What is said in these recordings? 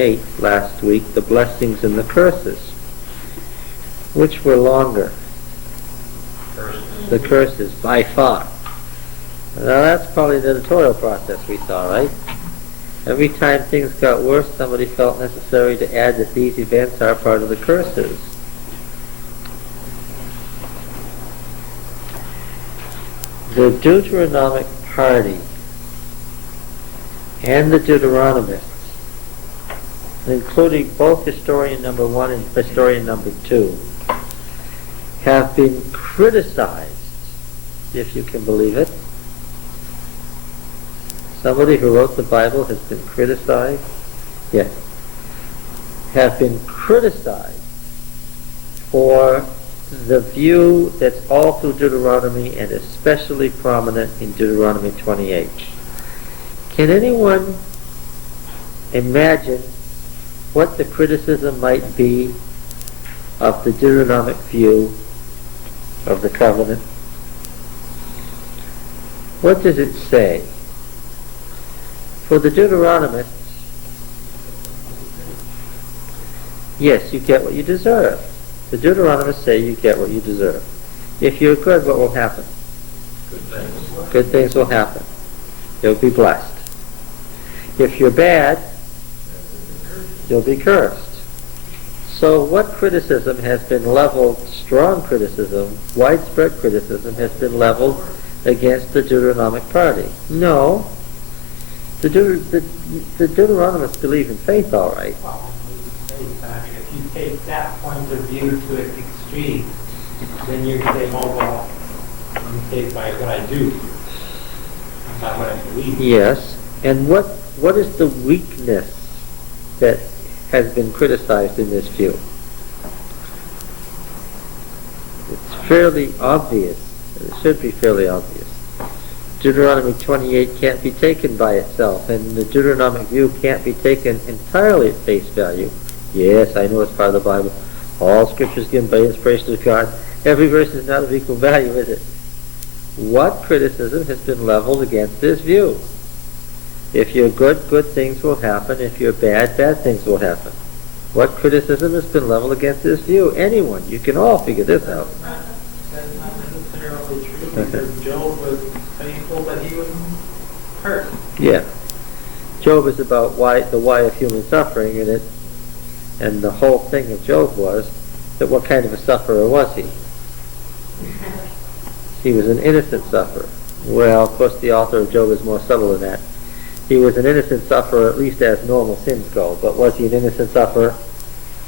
8 last week, the blessings and the curses. Which were longer? The curses, by far. Now that's probably the editorial process we saw, right? Every time things got worse, somebody felt necessary to add that these events are part of the curses. The Deuteronomic party and the Deuteronomists, including both historian number 1 and historian number 2, have been criticized, if you can believe it. Somebody who wrote the Bible has been criticized? Yes. Have been criticized for the view that's all through Deuteronomy and especially prominent in Deuteronomy 28. Can anyone imagine what the criticism might be of the Deuteronomic view of the covenant? What does it say? For the Deuteronomists, yes, you get what you deserve. The Deuteronomists say you get what you deserve. If you're good, what will happen? Good things. Good things will happen. You'll be blessed. If you're bad, you'll be cursed. So what criticism has been leveled, strong criticism, widespread criticism, has been leveled against the Deuteronomic party? No. The Deuteronomists believe in faith, all right. Well, if you take that point of view to its extreme, then you say, oh, well, I'm saved by what I do, not what I believe. Yes. And what is the weakness that has been criticized in this view? It's fairly obvious. It should be fairly obvious. Deuteronomy 28 can't be taken by itself, and the Deuteronomic view can't be taken entirely at face value. Yes, I know it's part of the Bible. All Scripture is given by inspiration of God. Every verse is not of equal value, is it? What criticism has been leveled against this view? If you're good, good things will happen. If you're bad, bad things will happen. What criticism has been leveled against this view? Anyone. You can all figure this out. That's not necessarily true, because Job was faithful, but he was hurt. Yeah. Job is about why of human suffering, and the whole thing of Job was that what kind of a sufferer was he? He was an innocent sufferer. Well, of course, the author of Job is more subtle than that. He was an innocent sufferer, at least as normal sins go. But was he an innocent sufferer?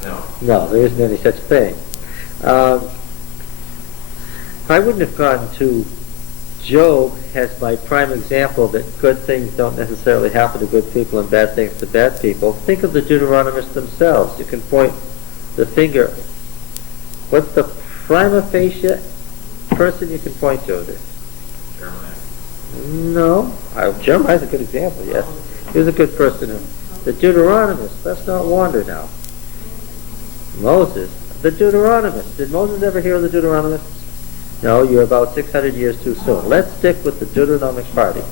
No. No, there isn't any such thing. I wouldn't have gone to Job as my prime example that good things don't necessarily happen to good people and bad things to bad people. Think of the Deuteronomists themselves. You can point the finger. What's the prima facie person you can point to this? Jeremiah. No. Jeremiah's a good example, yes. He was a good person. The Deuteronomists, let's not wander now. Moses, the Deuteronomists. Did Moses ever hear of the Deuteronomists? No, you're about 600 years too soon. Let's stick with the Deuteronomic party.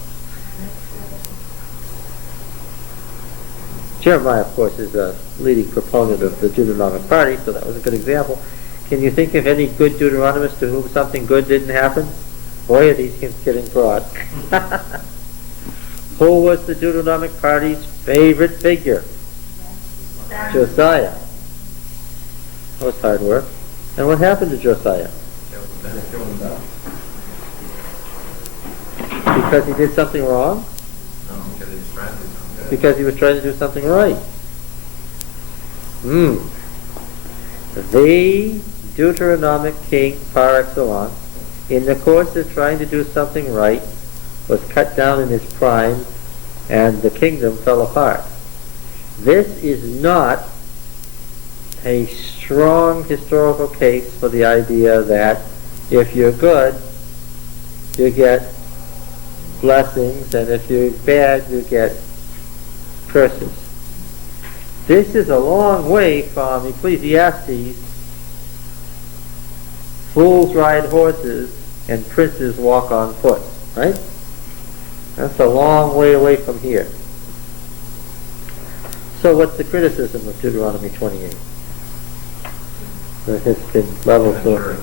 Jeremiah, of course, is a leading proponent of the Deuteronomic party, so that was a good example. Can you think of any good Deuteronomists to whom something good didn't happen? Boy, are these hints getting broad. Who was the Deuteronomic party's favorite figure? Josiah. That was hard work. And what happened to Josiah? Because he did something wrong? No, because he was trying to do something good. Because he was trying to do something right. The Deuteronomic king par excellence, in the course of trying to do something right, was cut down in his prime, and the kingdom fell apart. This is not a strong historical case for the idea that if you're good, you get blessings, and if you're bad, you get curses. This is a long way from Ecclesiastes, fools ride horses and princes walk on foot, right? That's a long way away from here. So what's the criticism of Deuteronomy 28? That has been leveled so.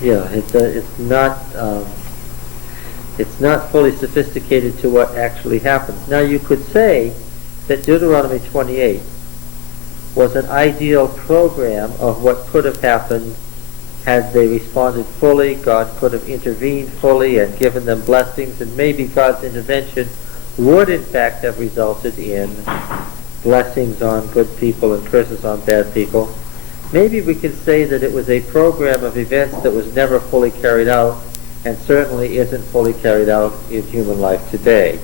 Yeah, it's not fully sophisticated to what actually happens. Now you could say that Deuteronomy 28 was an ideal program of what could have happened had they responded fully. God could have intervened fully and given them blessings, and maybe God's intervention would in fact have resulted in blessings on good people and curses on bad people. Maybe we can say that it was a program of events that was never fully carried out, and certainly isn't fully carried out in human life today.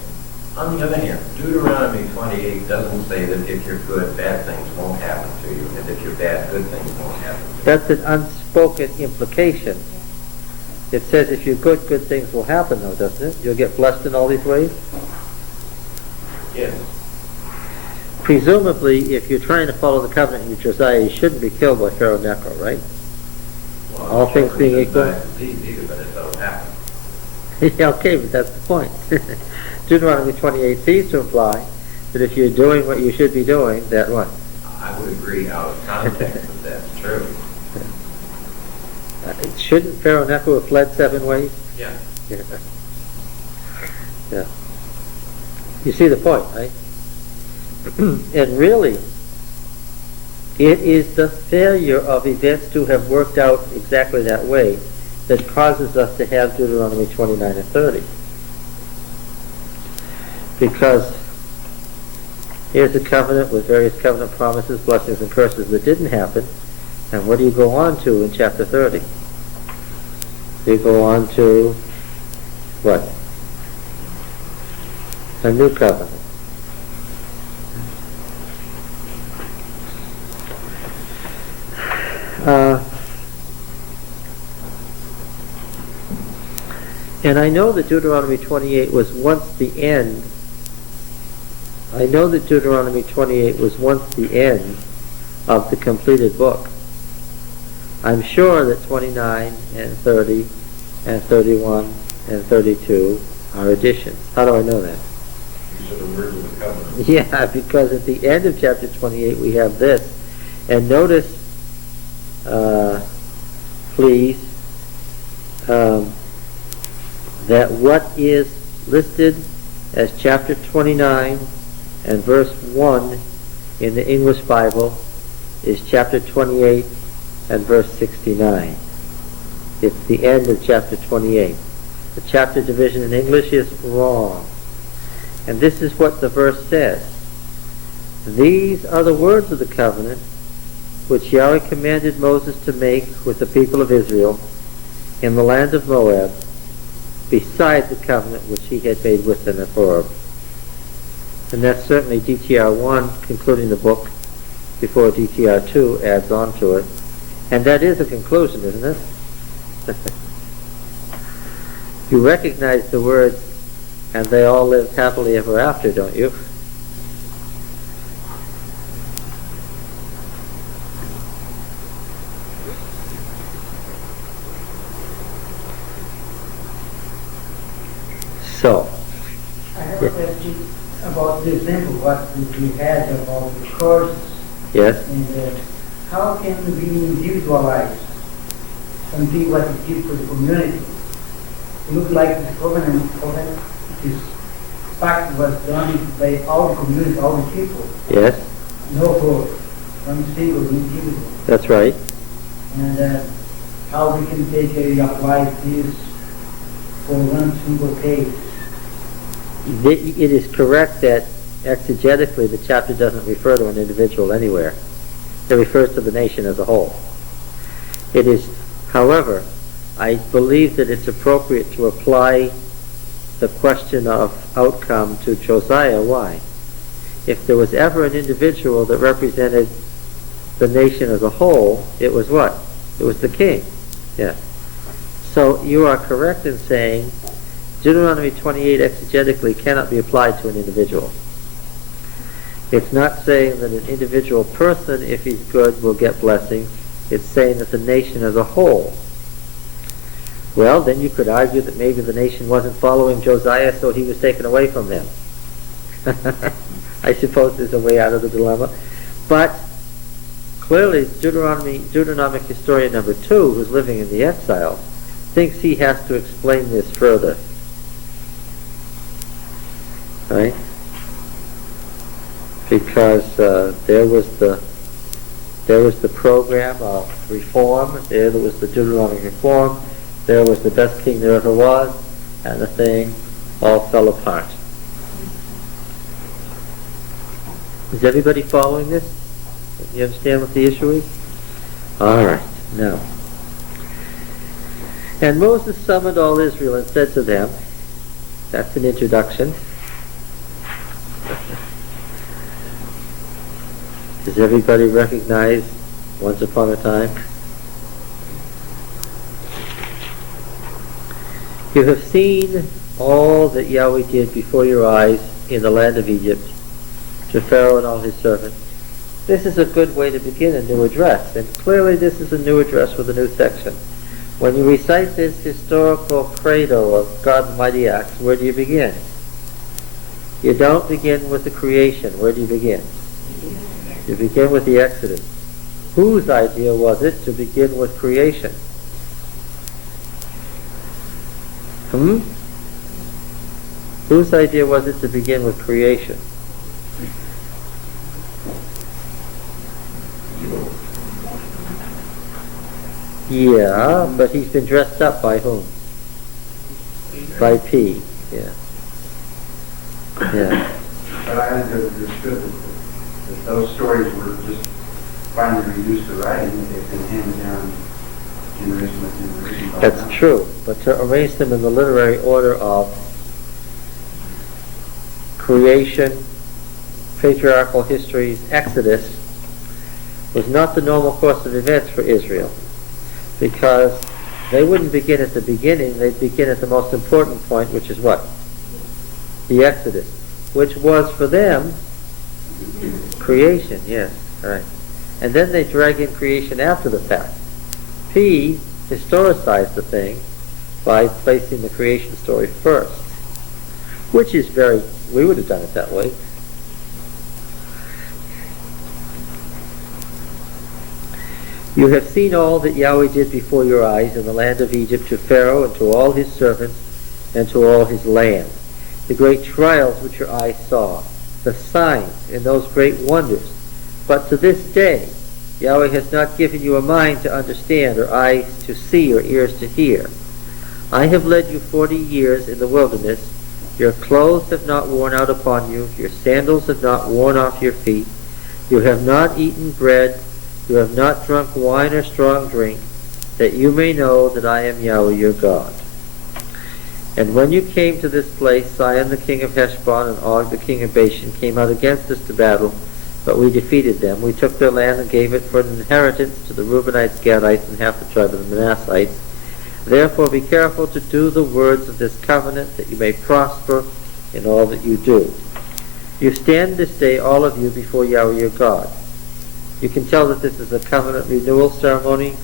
On the other hand, Deuteronomy 28 doesn't say that if you're good, bad things won't happen to you, and if you're bad, good things won't happen to you. That's an unspoken implication. It says if you're good, good things will happen, though, doesn't it? You'll get blessed in all these ways? Yes. Presumably, if you're trying to follow the covenant in Josiah, you shouldn't be killed by Pharaoh Necho, right? Well, All things being equal? Disease either, but it doesn't happen. Yeah, okay, but that's the point. Deuteronomy 28 seems to imply that if you're doing what you should be doing, that what? I would agree out of context that that's true. Shouldn't Pharaoh Necho have fled 7 ways? Yeah. Yeah. You see the point, right? And really, it is the failure of events to have worked out exactly that way that causes us to have Deuteronomy 29 and 30. Because here's a covenant with various covenant promises, blessings, and curses that didn't happen. And what do you go on to in chapter 30? You go on to what? A new covenant. And I know that Deuteronomy 28 was once the end. I know that Deuteronomy 28 was once the end of the completed book. I'm sure that 29 and 30 and 31 and 32 are additions. How do I know that? These are the words of the covenant. Yeah, because at the end of chapter 28 we have this. And notice, please, that what is listed as chapter 29 and verse 1 in the English Bible is chapter 28 and verse 69. It's the end of chapter 28. The chapter division in English is wrong. And this is what the verse says. These are the words of the covenant which Yahweh commanded Moses to make with the people of Israel in the land of Moab, beside the covenant which he had made with them at Horeb. And that's certainly DTR 1 concluding the book before DTR 2 adds on to it. And that is a conclusion, isn't it? You recognize the words, and they all lived happily ever after, don't you? So, I have a question about the example what we had about the course, yes? and how can we individualize something what it is for the community? It looks like this covenant, this pact was done by all the community, all the people, Yes, no for one single individual. that's right. And how we can take apply this for one single case. It is correct that exegetically the chapter doesn't refer to an individual anywhere. It refers to the nation as a whole. It is, however, I believe that it's appropriate to apply the question of outcome to Josiah. Why? If there was ever an individual that represented the nation as a whole, it was what? It was the king. Yeah. So you are correct in saying Deuteronomy 28 exegetically cannot be applied to an individual. It's not saying that an individual person, if he's good, will get blessings. It's saying that the nation as a whole. Well, then you could argue that maybe the nation wasn't following Josiah, so he was taken away from them. I suppose there's a way out of the dilemma. But clearly Deuteronomic historian number 2, who's living in the exile, thinks he has to explain this further. Right? Because there was the program of reform, there was the Deuteronomic reform, there was the best king there ever was, and the thing all fell apart. Is everybody following this? You understand what the issue is? All right, now. And Moses summoned all Israel and said to them, that's an introduction. Does everybody recognize Once Upon a Time? You have seen all that Yahweh did before your eyes in the land of Egypt, to Pharaoh and all his servants. This is a good way to begin a new address, and clearly this is a new address with a new section. When you recite this historical credo of God's mighty acts, where do you begin? You don't begin with the creation. Where do you begin? You begin with the Exodus. Whose idea was it to begin with creation? Whose idea was it to begin with creation? Yeah, but he's been dressed up by whom? By P. Yeah. Yeah. But I understood that those stories were just finally reduced to writing, that they've been handed down generation by generation. That's true, but to arrange them in the literary order of creation, patriarchal histories, Exodus, was not the normal course of events for Israel, because they wouldn't begin at the beginning, they'd begin at the most important point, which is what? The Exodus, which was for them creation, yes, right. And then they drag in creation after the fact. P historicized the thing by placing the creation story first, which is we would have done it that way. You have seen all that Yahweh did before your eyes in the land of Egypt, to Pharaoh and to all his servants and to all his land. The great trials which your eyes saw, the signs and those great wonders. But to this day Yahweh has not given you a mind to understand, or eyes to see, or ears to hear. I have led you 40 years in the wilderness. Your clothes have not worn out upon you. Your sandals have not worn off your feet. You have not eaten bread. You have not drunk wine or strong drink, that you may know that I am Yahweh your God. And when you came to this place, Sihon the king of Heshbon and Og the king of Bashan came out against us to battle, but we defeated them. We took their land and gave it for an inheritance to the Reubenites, Gadites, and half the tribe of the Manassites. Therefore be careful to do the words of this covenant, that you may prosper in all that you do. You stand this day, all of you, before Yahweh your God. You can tell that this is a covenant renewal ceremony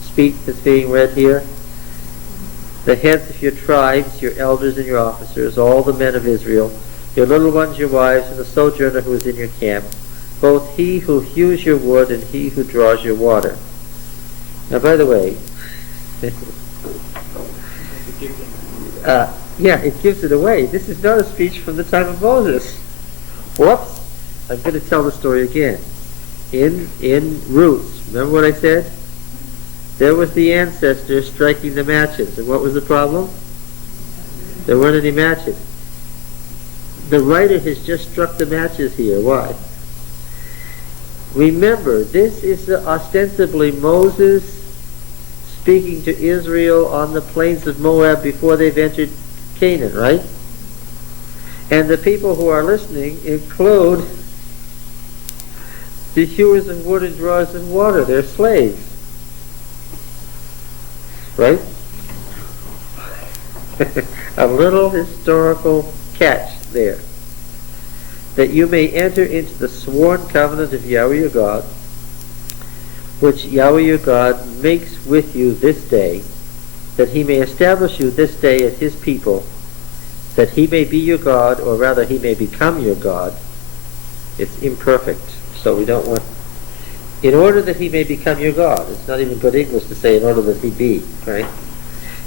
speech that's being read here. The heads of your tribes, your elders and your officers, all the men of Israel, your little ones, your wives, and the sojourner who is in your camp, both he who hews your wood and he who draws your water. Now, by the way, it gives it away. This is not a speech from the time of Moses. Whoops! I'm going to tell the story again. In Ruth, remember what I said? There was the ancestor striking the matches. And what was the problem? There weren't any matches. The writer has just struck the matches here. Why? Remember, this is ostensibly Moses speaking to Israel on the plains of Moab before they've entered Canaan, right? And the people who are listening include the hewers of wood and drawers of water. They're slaves. Right? A little historical catch there. That you may enter into the sworn covenant of Yahweh your God, which Yahweh your God makes with you this day, that he may establish you this day as his people, that he may be your God, or rather he may become your God, It's imperfect. So we don't want, in order that he may become your God. It's not even good English to say in order that he be, right?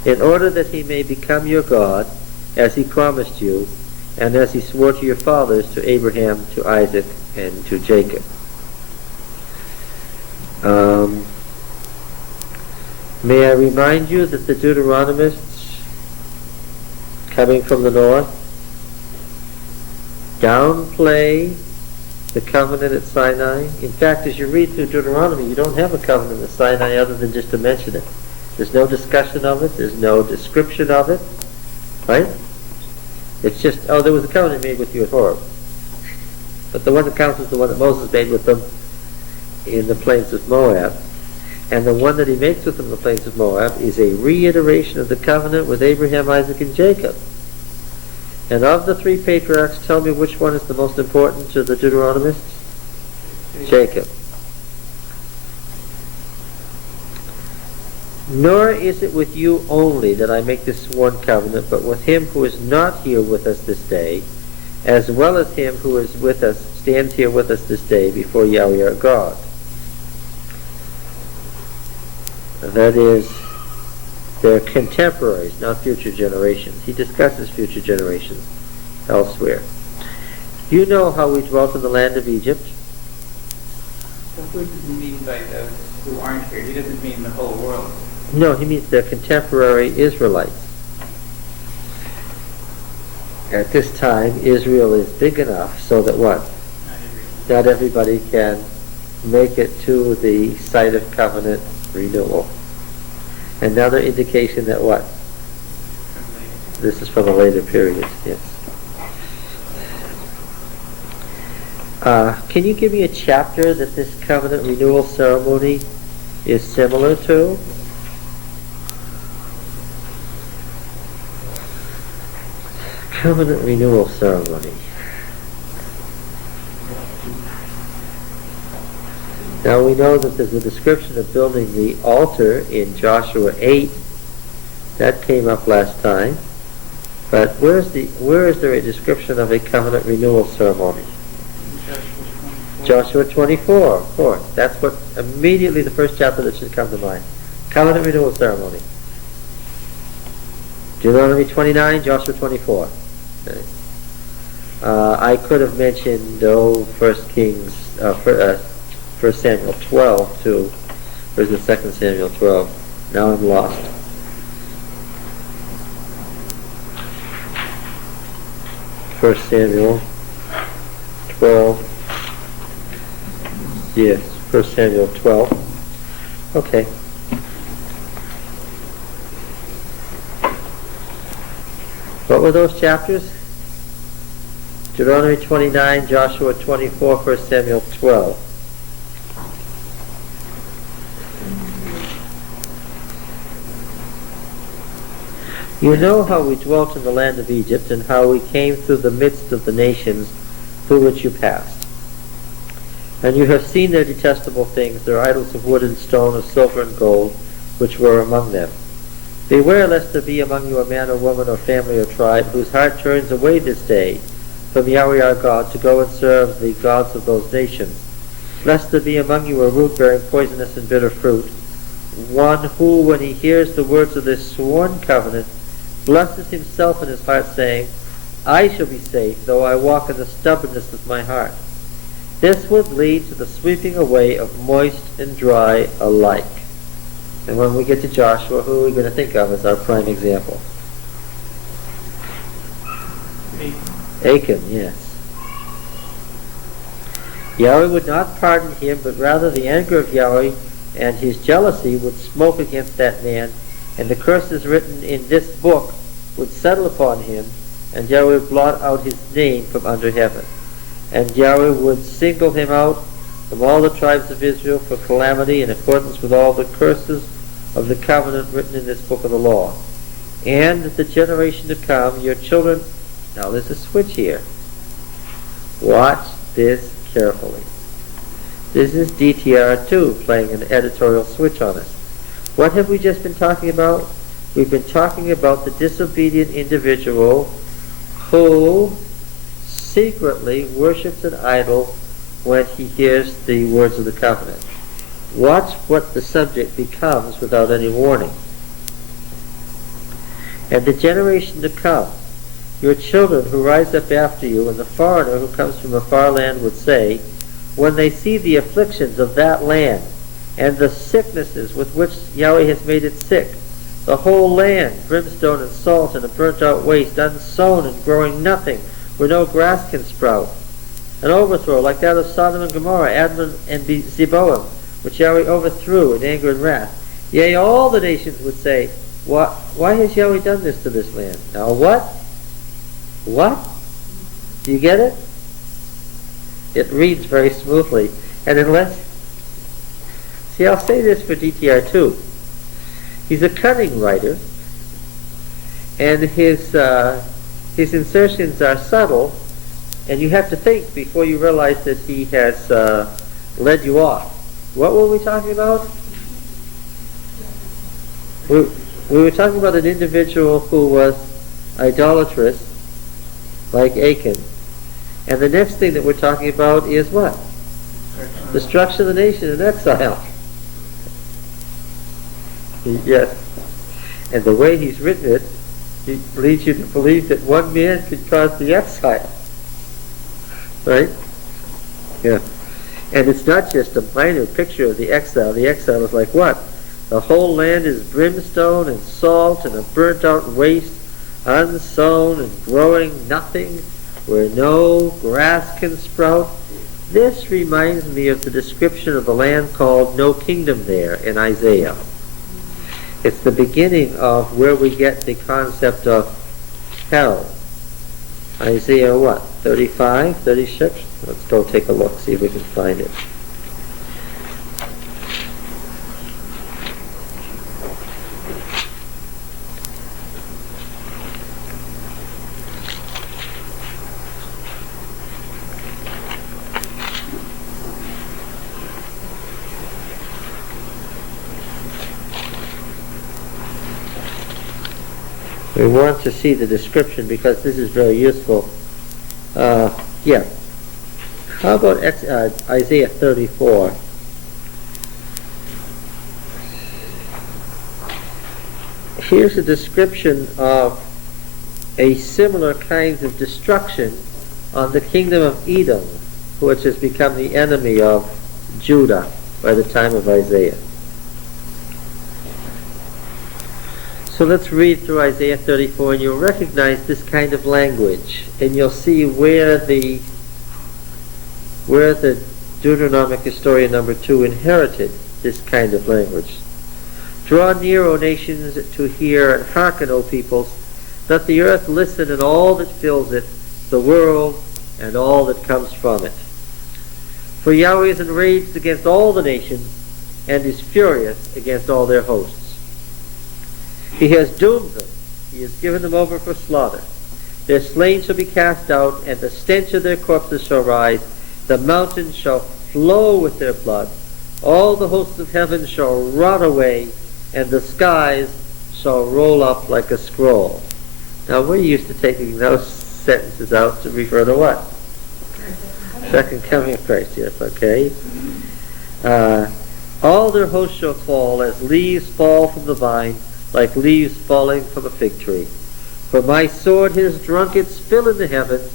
In order that he may become your God, as he promised you, and as he swore to your fathers, to Abraham, to Isaac, and to Jacob. May I remind you that the Deuteronomists, coming from the north, downplay the covenant at Sinai. In fact, as you read through Deuteronomy, you don't have a covenant at Sinai other than just to mention it. There's no discussion of it. There's no description of it. Right? It's just, oh, there was a covenant made with you at Horeb. But the one that counts is the one that Moses made with them in the plains of Moab. And the one that he makes with them in the plains of Moab is a reiteration of the covenant with Abraham, Isaac, and Jacob. And of the three patriarchs, tell me which one is the most important to the Deuteronomists? Jacob. Nor is it with you only that I make this sworn covenant, but with him who is not here with us this day, as well as him who is with us, stands here with us this day before Yahweh our God. That is, they're contemporaries, not future generations. He discusses future generations elsewhere. You know how we dwelt in the land of Egypt? So who does he mean by those who aren't here? He doesn't mean the whole world. No, he means they're contemporary Israelites. At this time, Israel is big enough so that what? Not everybody can make it to the site of covenant renewal. Another indication that what? This is from a later period, yes. Can you give me a chapter that this covenant renewal ceremony is similar to? Covenant renewal ceremony. Now we know that there's a description of building the altar in Joshua 8. That came up last time. But where is there a description of a covenant renewal ceremony? Joshua 24, of course. That's what immediately the first chapter that should come to mind. Covenant renewal ceremony. Deuteronomy 29, Joshua 24. Okay. I could have mentioned 1 Samuel 12 too. Or is it 2 Samuel 12? Now I'm lost. First Samuel 12. Yes, 1 Samuel 12. Okay. What were those chapters? Deuteronomy 29, Joshua 24, 1 Samuel 12. You know how we dwelt in the land of Egypt, and how we came through the midst of the nations through which you passed. And you have seen their detestable things, their idols of wood and stone, of silver and gold, which were among them. Beware lest there be among you a man or woman or family or tribe whose heart turns away this day from Yahweh our God to go and serve the gods of those nations. Lest there be among you a root bearing poisonous and bitter fruit, one who, when he hears the words of this sworn covenant, blesses himself in his heart, saying, I shall be safe, though I walk in the stubbornness of my heart. This would lead to the sweeping away of moist and dry alike. And when we get to Joshua, who are we going to think of as our prime example? Achan, yes. Yahweh would not pardon him, but rather the anger of Yahweh and his jealousy would smoke against that man, and the curses written in this book would settle upon him, and Yahweh would blot out his name from under heaven. And Yahweh would single him out from all the tribes of Israel for calamity in accordance with all the curses of the covenant written in this book of the law. And the generation to come, your children... Now there's a switch here. Watch this carefully. This is DTR2 playing an editorial switch on us. What have we just been talking about? We've been talking about the disobedient individual who secretly worships an idol when he hears the words of the covenant. Watch what the subject becomes without any warning. And the generation to come, your children who rise up after you, and the foreigner who comes from a far land would say, when they see the afflictions of that land, and the sicknesses with which Yahweh has made it sick, the whole land, brimstone and salt and a burnt-out waste, unsown and growing nothing, where no grass can sprout, an overthrow like that of Sodom and Gomorrah, Admah and Zeboim, which Yahweh overthrew in anger and wrath. Yea, all the nations would say, why has Yahweh done this to this land? Now what? What? Do you get it? It reads very smoothly. And unless... See, I'll say this for DTR too. He's a cunning writer, and his insertions are subtle, and you have to think before you realize that he has led you off. What were we talking about? We were talking about an individual who was idolatrous, like Achan. And the next thing that we're talking about is what? Destruction of the nation in exile. Yes. And the way he's written it, he leads you to believe that one man could cause the exile. Right? Yeah. And it's not just a minor picture of the exile. The exile is like what? The whole land is brimstone and salt and a burnt-out waste, unsown and growing nothing, where no grass can sprout. This reminds me of the description of the land called No Kingdom there in Isaiah. It's the beginning of where we get the concept of hell. Isaiah what? 35, 36? Let's go take a look, see if we can find it. We want to see the description because this is very useful. Yeah. How about Isaiah 34? Here's a description of a similar kind of destruction on the kingdom of Edom, which has become the enemy of Judah by the time of Isaiah. So let's read through Isaiah 34, and you'll recognize this kind of language, and you'll see where the Deuteronomic historian number 2 inherited this kind of language. Draw near, O nations, to hear, and hearken, O peoples. Let the earth listen, and all that fills it, the world, and all that comes from it. For Yahweh is enraged against all the nations, and is furious against all their hosts. He has doomed them. He has given them over for slaughter. Their slain shall be cast out, and the stench of their corpses shall rise. The mountains shall flow with their blood. All the hosts of heaven shall rot away, and the skies shall roll up like a scroll. Now we're used to taking those sentences out to refer to what? Second coming of Christ, yes, okay. All their hosts shall fall as leaves fall from the vine, like leaves falling from a fig tree. For my sword has drunk its fill in the heavens.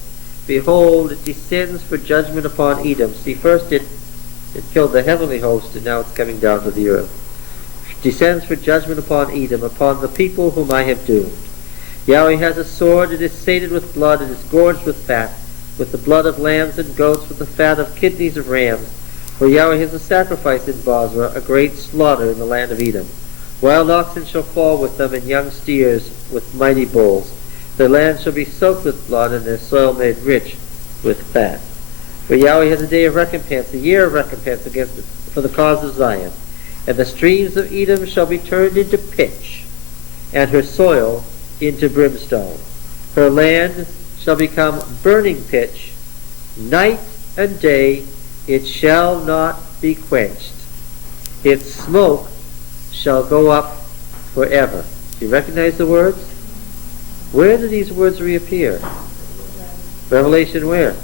Behold, it descends for judgment upon Edom. See, first it killed the heavenly host, and now it's coming down to the earth. It descends for judgment upon Edom, upon the people whom I have doomed. Yahweh has a sword, it is sated with blood, it is gorged with fat, with the blood of lambs and goats, with the fat of kidneys of rams. For Yahweh has a sacrifice in Bozrah, a great slaughter in the land of Edom. Wild oxen shall fall with them, and young steers with mighty bulls. Their land shall be soaked with blood, and their soil made rich with fat. For Yahweh has a day of recompense, a year of recompense for the cause of Zion. And the streams of Edom shall be turned into pitch, and her soil into brimstone. Her land shall become burning pitch. Night and day it shall not be quenched. Its smoke shall go up forever. Do you recognize the words? Where do these words reappear? Revelation where?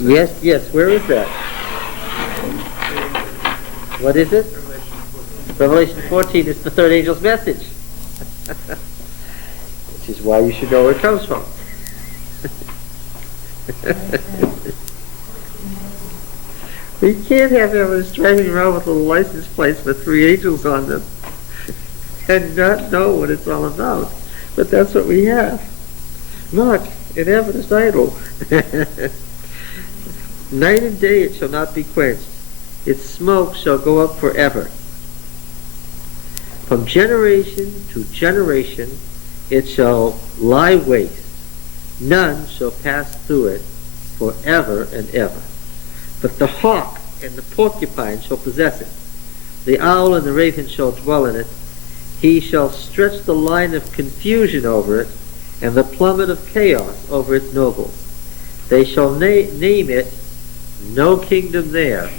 Yes, where is that? What is it? Revelation 14 is the third angel's message. Which is why you should know where it comes from. We can't have everyone driving around with little license plates with 3 angels on them and not know what it's all about. But that's what we have. Look, in heaven is idle. Night and day it shall not be quenched. Its smoke shall go up forever. From generation to generation it shall lie waste. None shall pass through it forever and ever. But the hawk and the porcupine shall possess it. The owl and the raven shall dwell in it. He shall stretch the line of confusion over it, and the plummet of chaos over its nobles. They shall name it No Kingdom there,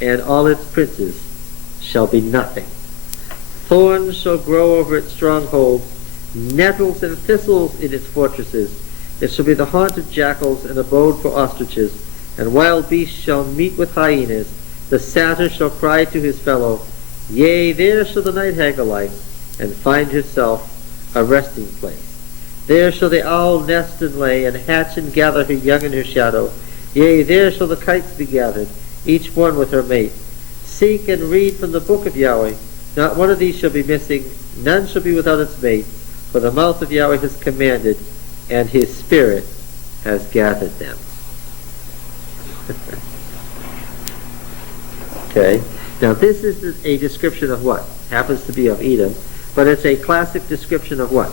and all its princes shall be nothing. Thorns shall grow over its strongholds, nettles and thistles in its fortresses. It shall be the haunt of jackals and abode for ostriches, and wild beasts shall meet with hyenas. The satyr shall cry to his fellow, Yea, there shall the night hag alight, and find herself a resting place. There shall the owl nest and lay, and hatch and gather her young in her shadow. Yea, there shall the kites be gathered, each one with her mate. Seek and read from the book of Yahweh. Not one of these shall be missing, none shall be without its mate, for the mouth of Yahweh has commanded, and his spirit has gathered them. Okay, now this is a description of what? Happens to be of Edom, but it's a classic description of what?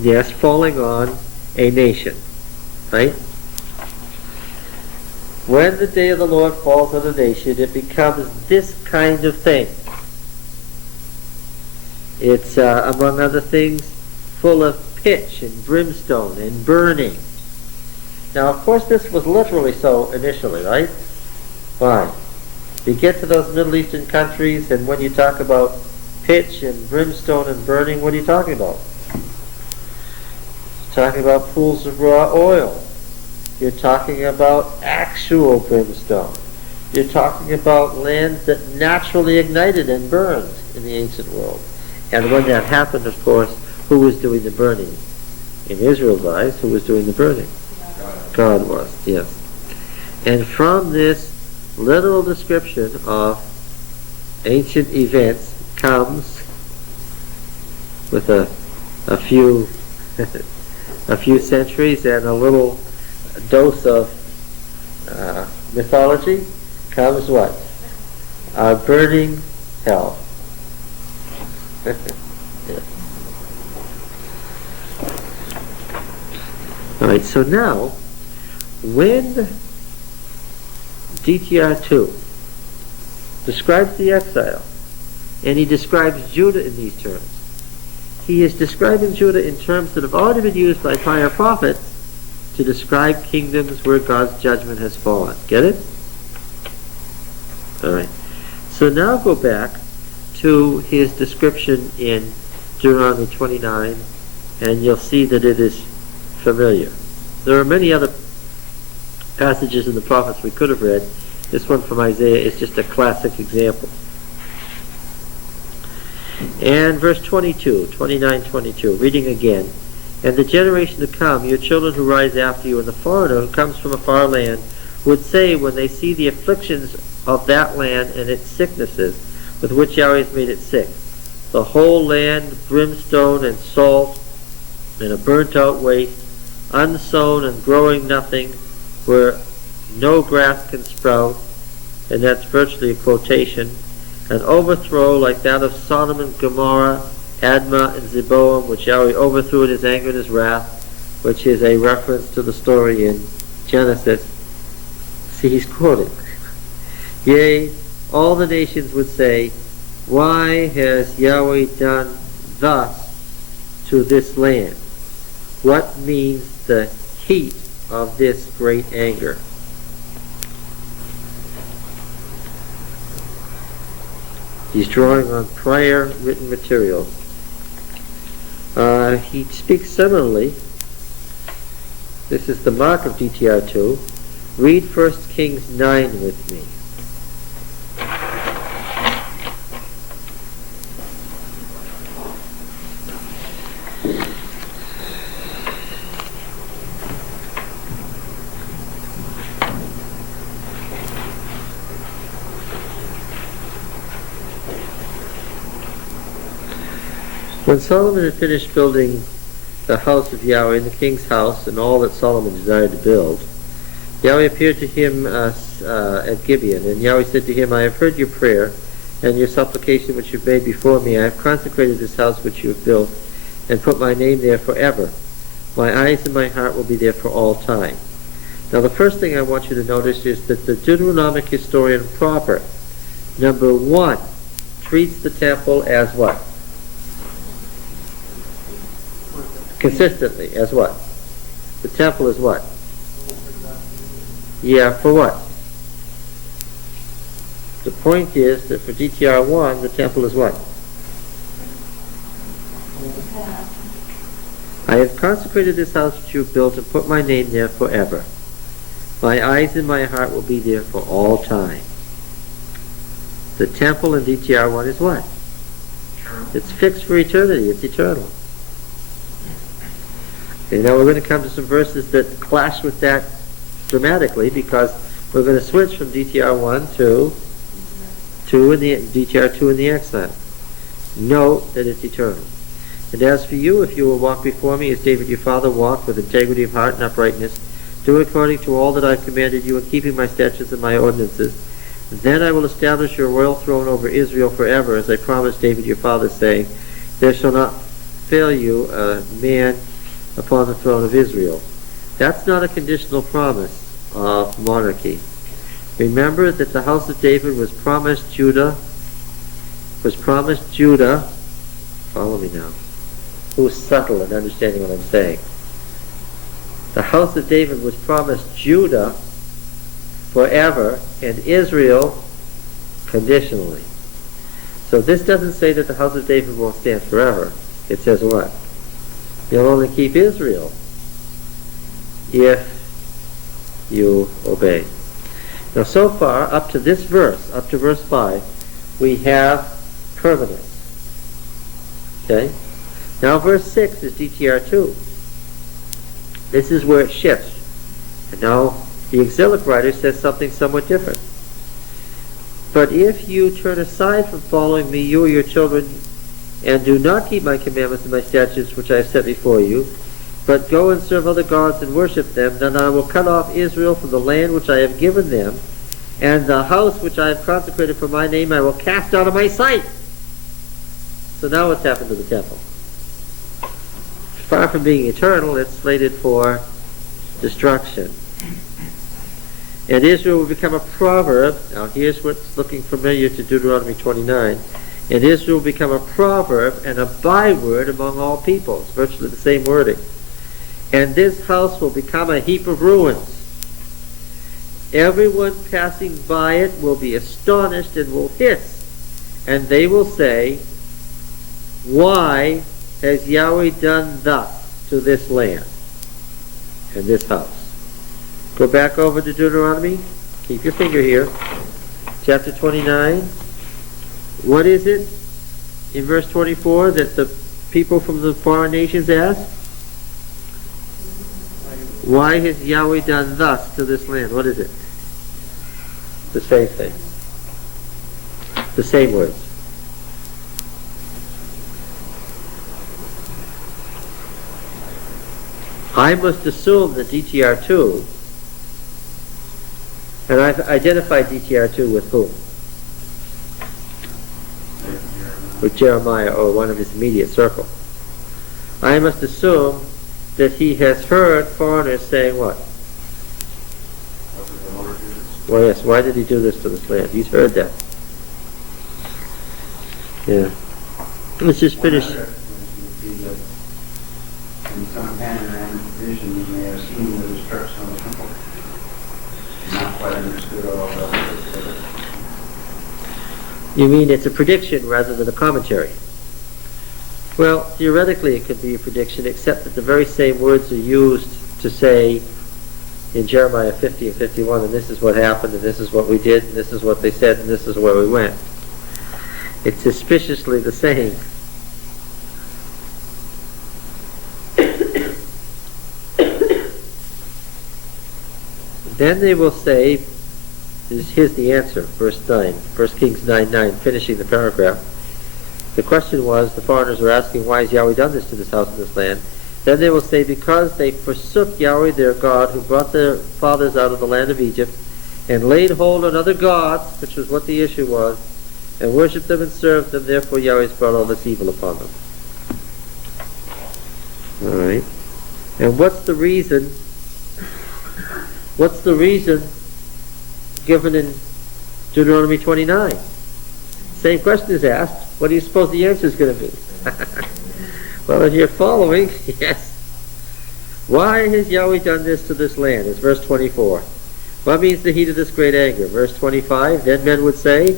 Yes, falling on a nation, right? When the day of the Lord falls on a nation, it becomes this kind of thing. It's, among other things, full of pitch and brimstone and burning. Now, of course, this was literally so initially, right? Fine. You get to those Middle Eastern countries, and when you talk about pitch and brimstone and burning, what are you talking about? You're talking about pools of raw oil. You're talking about actual brimstone. You're talking about lands that naturally ignited and burned in the ancient world. And when that happened, of course, who was doing the burning? In Israel's eyes, who was doing the burning? God was, yes. And from this literal description of ancient events comes, with a few a few centuries and a little dose of mythology, comes what? A burning hell. Yeah. All right, so now, when DTR2 describes the exile, and he describes Judah in these terms, he is describing Judah in terms that have already been used by prior prophets to describe kingdoms where God's judgment has fallen. Get it? All right. So now go back to his description in Deuteronomy 29, and you'll see that it is familiar. There are many other passages in the prophets we could have read. This one from Isaiah is just a classic example. And verse 22, 29:22, reading again. And the generation to come, your children who rise after you, and the foreigner who comes from a far land, would say when they see the afflictions of that land and its sicknesses, with which Yahweh has made it sick, the whole land brimstone and salt, and a burnt out waste, unsown and growing nothing, where no grass can sprout, and that's virtually a quotation, an overthrow like that of Sodom and Gomorrah, Admah and Zeboam, which Yahweh overthrew in his anger and his wrath, which is a reference to the story in Genesis. See, he's quoting. Yea, all the nations would say, why has Yahweh done thus to this land? What means the heat of this great anger? He's drawing on prior written material. He speaks similarly This is the mark of DTR2. Read 1 Kings 9 with me. When Solomon had finished building the house of Yahweh, the king's house, and all that Solomon desired to build, Yahweh appeared to him at Gibeon, and Yahweh said to him, I have heard your prayer and your supplication which you have made before me. I have consecrated this house which you have built, and put my name there forever. My eyes and my heart will be there for all time. Now the first thing I want you to notice is that the Deuteronomic historian proper, number 1, treats the temple as what? Consistently, as what? The temple is what? Yeah, for what? The point is that for DTR1, the temple is what? I have consecrated this house which you have built and put my name there forever. My eyes and my heart will be there for all time. The temple in DTR1 is what? It's fixed for eternity. It's eternal. Okay, now we're going to come to some verses that clash with that dramatically, because we're going to switch from DTR1 to DTR2 in the exile. Note that it's eternal. And as for you, if you will walk before me as David your father walked, with integrity of heart and uprightness, do according to all that I've commanded you in keeping my statutes and my ordinances, then I will establish your royal throne over Israel forever, as I promised David your father, saying, there shall not fail you a man upon the throne of Israel. That's not a conditional promise of monarchy. Remember that the house of David was promised Judah. Follow me now. Who's subtle in understanding what I'm saying? The house of David was promised Judah forever and Israel conditionally. So this doesn't say that the house of David won't stand forever. It says what? You'll only keep Israel if you obey. Now so far, up to this verse, up to verse 5, we have permanence. Okay? Now verse 6 is DTR2. This is where it shifts. And now the exilic writer says something somewhat different. But if you turn aside from following me, you or your children, and do not keep my commandments and my statutes which I have set before you, but go and serve other gods and worship them, then I will cut off Israel from the land which I have given them, and the house which I have consecrated for my name I will cast out of my sight. So now what's happened to the temple? Far from being eternal, it's slated for destruction. And Israel will become a proverb. Now here's what's looking familiar to Deuteronomy 29. And Israel will become a proverb and a byword among all peoples. Virtually the same wording. And this house will become a heap of ruins. Everyone passing by it will be astonished and will hiss. And they will say, why has Yahweh done thus to this land and this house? Go back over to Deuteronomy. Keep your finger here. Chapter 29. What is it in verse 24 that the people from the foreign nations ask? Why has Yahweh done thus to this land? What is it? The same thing. The same words. I must assume that DTR2, and I've identified DTR2 with whom? With Jeremiah, or one of his immediate circle. I must assume that he has heard foreigners saying what? Well, yes, why did he do this to this land? He's heard that. Yeah. Let's just finish. In some manner and vision, you may have seen the destruction of the temple. Not quite understood all of it. You mean it's a prediction rather than a commentary? Well, theoretically it could be a prediction, except that the very same words are used to say in Jeremiah 50 and 51, and this is what happened, and this is what we did, and this is what they said, and this is where we went. It's suspiciously the same. Then they will say, here's the answer, verse 9, 1 Kings 9:9, finishing the paragraph. The question was, the foreigners were asking, why has Yahweh done this to this house and this land? Then they will say, because they forsook Yahweh their God, who brought their fathers out of the land of Egypt, and laid hold on other gods, which was what the issue was, and worshipped them and served them, therefore Yahweh has brought all this evil upon them. Alright. And what's the reason? What's the reason given in Deuteronomy 29? Same question is asked. What do you suppose the answer is going to be? Well, if you're following, yes. Why has Yahweh done this to this land? It's verse 24. What means the heat of this great anger? Verse 25. Then men would say,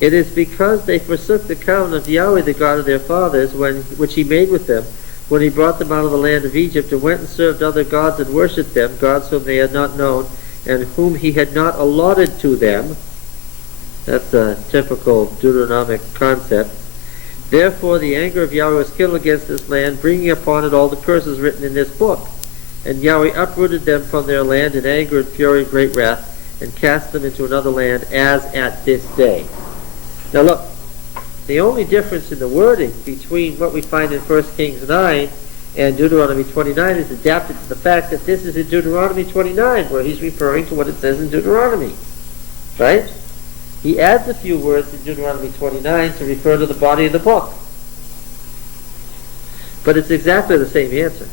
it is because they forsook the covenant of Yahweh, the God of their fathers, which he made with them, when he brought them out of the land of Egypt, and went and served other gods and worshipped them, gods whom they had not known, and whom he had not allotted to them. That's a typical Deuteronomic concept. Therefore the anger of Yahweh was kindled against this land, bringing upon it all the curses written in this book. And Yahweh uprooted them from their land in anger and fury and great wrath, and cast them into another land, as at this day. Now look, the only difference in the wording between what we find in 1 Kings 9 and Deuteronomy 29 is adapted to the fact that this is in Deuteronomy 29, where he's referring to what it says in Deuteronomy. Right? He adds a few words in Deuteronomy 29 to refer to the body of the book. But it's exactly the same answer.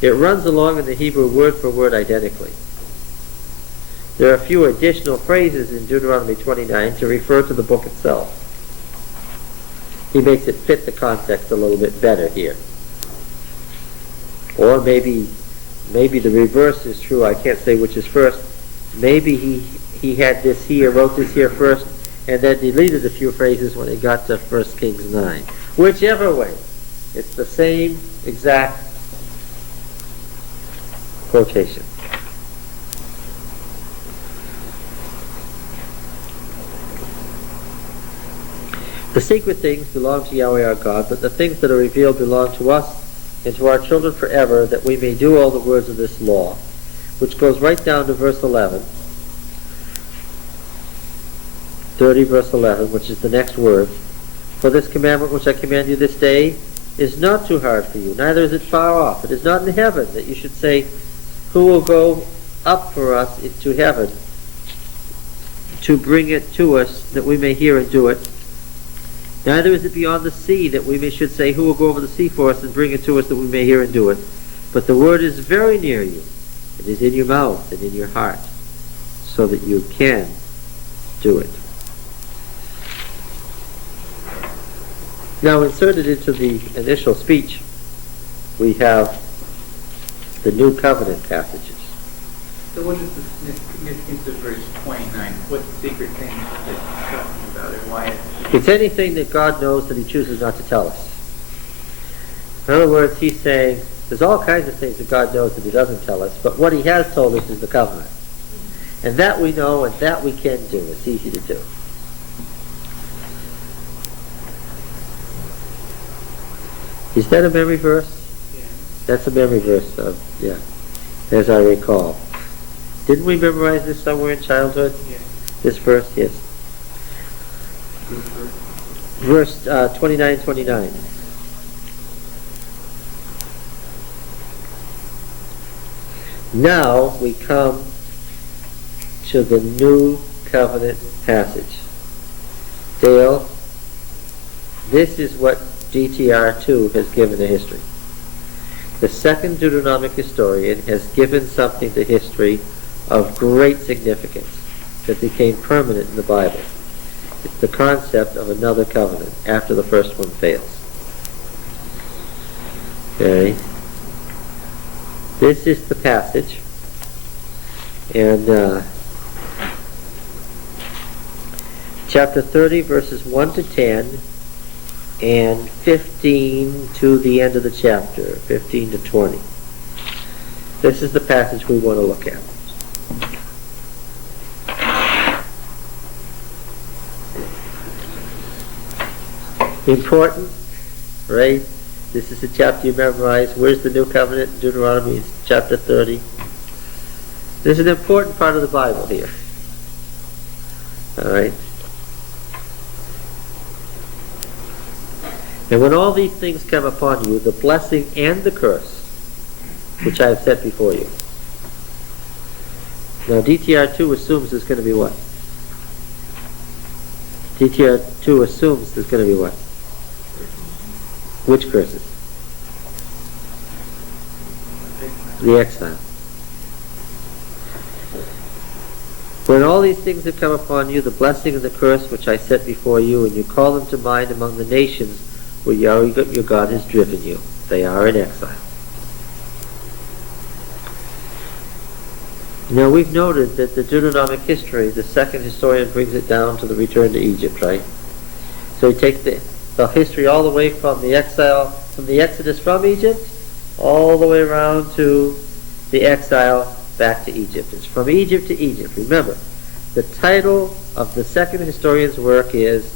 It runs along in the Hebrew word for word identically. There are a few additional phrases in Deuteronomy 29 to refer to the book itself. He makes it fit the context a little bit better here. Or maybe the reverse is true. I can't say which is first. Maybe he had this here, wrote this here first, and then deleted a few phrases when he got to 1 Kings 9. Whichever way, it's the same exact quotation. The secret things belong to Yahweh our God, but the things that are revealed belong to us and to our children forever, that we may do all the words of this law, which goes right down to verse 11. 30 verse 11, which is the next word. For this commandment which I command you this day is not too hard for you, neither is it far off. It is not in heaven, that you should say, who will go up for us into heaven to bring it to us, that we may hear and do it. Neither is it beyond the sea, that we should say, who will go over the sea for us and bring it to us, that we may hear and do it. But the word is very near you. It is in your mouth and in your heart, so that you can do it. Now, inserted into the initial speech, we have the New Covenant passages. So what is the significance of verse 29? What secret thing is it talking about, or why? It's anything that God knows that he chooses not to tell us. In other words, he's saying, there's all kinds of things that God knows that he doesn't tell us, but what he has told us is the covenant. And that we know, and that we can do. It's easy to do. Is that a memory verse? Yeah. That's a memory verse, as I recall. Didn't we memorize this somewhere in childhood? Yeah. This verse? Yes. Verse 29. Now we come to the New Covenant passage. Dale, this is what DTR2 has given to history. The second Deuteronomic historian has given something to history of great significance that became permanent in the Bible. It's the concept of another covenant after the first one fails. Okay? This is the passage, and chapter 30, verses 1 to 10, and 15 to the end of the chapter, 15 to 20. This is the passage we want to look at. Important, right? This is the chapter you memorize. Where's the New Covenant? Deuteronomy, it's chapter 30. This is an important part of the Bible here. All right? And when all these things come upon you, the blessing and the curse, which I have set before you. Now, DTR2 assumes there's going to be what? DTR2 assumes there's going to be what? Which curses? The exile. When all these things have come upon you, the blessing and the curse which I set before you, and you call them to mind among the nations where Yahweh your God has driven you, they are in exile. Now we've noted that the Deuteronomic history, the second historian brings it down to the return to Egypt, right? So he takes the history all the way from the exile, from the exodus from Egypt, all the way around to the exile back to Egypt. It's from Egypt to Egypt. Remember, the title of the second historian's work is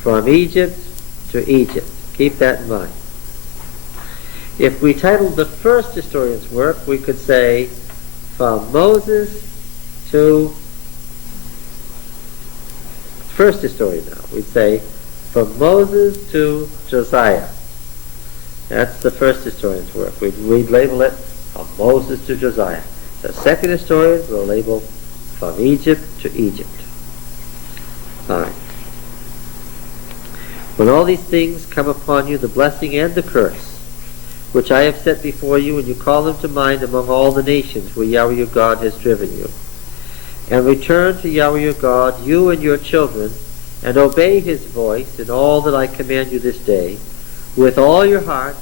From Egypt to Egypt. Keep that in mind. If we titled the first historian's work, we could say From Moses to first historian now. We'd say From Moses to Josiah. That's the first historian's work. We'd label it From Moses to Josiah. The second historian will label From Egypt to Egypt. All right. When all these things come upon you, the blessing and the curse, which I have set before you, and you call them to mind among all the nations where Yahweh your God has driven you, and return to Yahweh your God, you and your children, and obey his voice in all that I command you this day, with all your heart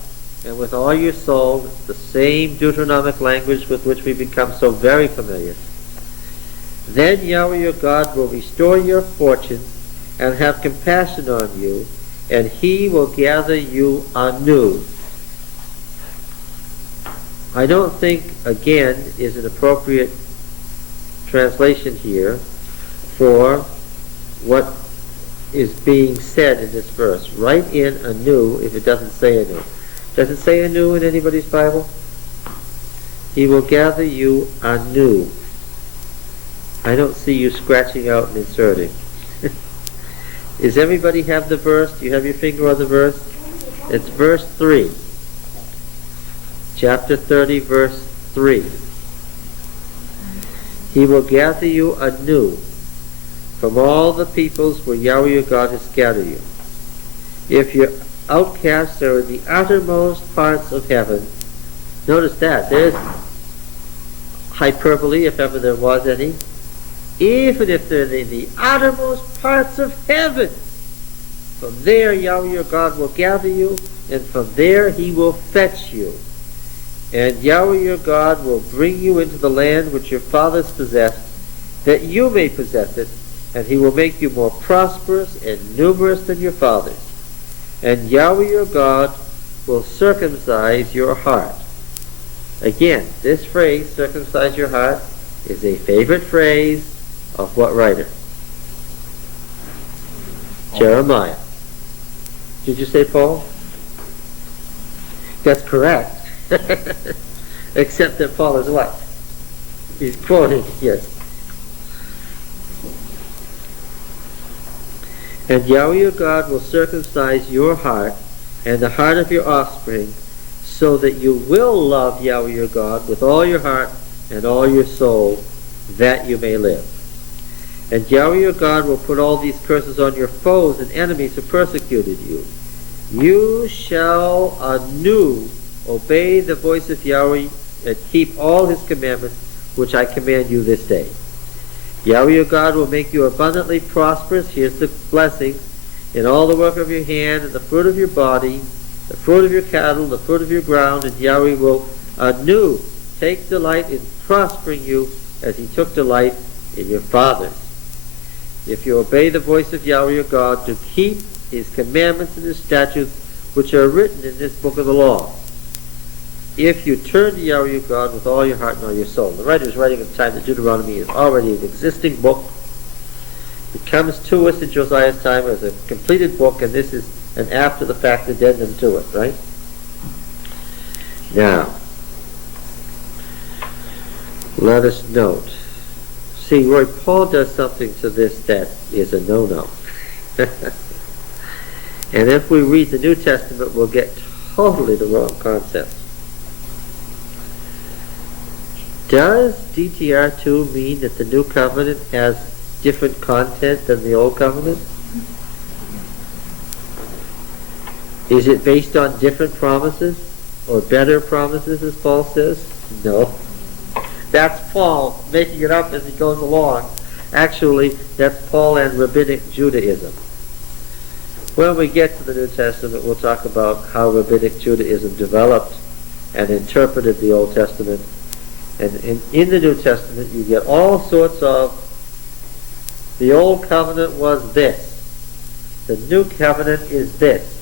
and with all your soul, the same Deuteronomic language with which we become so very familiar, then Yahweh your God will restore your fortunes and have compassion on you, and he will gather you anew. I don't think, again, is an appropriate translation here for what is being said in this verse. Write in anew if it doesn't say anew. Does it say anew in anybody's Bible? He will gather you anew. I don't see you scratching out and inserting. Does everybody have the verse? Do you have your finger on the verse? It's verse 3. Chapter 30, verse 3. He will gather you anew from all the peoples where Yahweh your God has scattered you. If your outcasts are in the uttermost parts of heaven, notice that. There's hyperbole, if ever there was any. Even if they're in the uttermost parts of heaven, from there Yahweh your God will gather you, and from there he will fetch you. And Yahweh your God will bring you into the land which your fathers possessed, that you may possess it, and he will make you more prosperous and numerous than your fathers. And Yahweh your God will circumcise your heart. Again, this phrase, circumcise your heart, is a favorite phrase of what writer? Jeremiah. Did you say Paul? That's correct. Except that Paul is what? He's quoting, yes. And Yahweh your God will circumcise your heart and the heart of your offspring, so that you will love Yahweh your God with all your heart and all your soul, that you may live. And Yahweh your God will put all these curses on your foes and enemies who persecuted you. You shall anew obey the voice of Yahweh and keep all his commandments, which I command you this day. Yahweh your God will make you abundantly prosperous. Here's the blessing. In all the work of your hand, and the fruit of your body, the fruit of your cattle, the fruit of your ground, and Yahweh will anew take delight in prospering you as he took delight in your fathers. If you obey the voice of Yahweh your God to keep his commandments and his statutes, which are written in this book of the law. if you turn to Yahweh your God with all your heart and all your soul. The writer is writing at the time that Deuteronomy is already an existing book. It comes to us in Josiah's time as a completed book, and this is an after-the-fact addendum to it, right? Now, let us note. See, Roy, Paul does something to this that is a no-no. And if we read the New Testament, we'll get totally the wrong concept. Does DTR2 mean that the New Covenant has different content than the Old Covenant? Is it based on different promises? Or better promises, as Paul says? No. That's Paul making it up as he goes along. Actually, that's Paul and Rabbinic Judaism. When we get to the New Testament, we'll talk about how Rabbinic Judaism developed and interpreted the Old Testament. And in the New Testament, you get all sorts of, the Old Covenant was this. The New Covenant is this.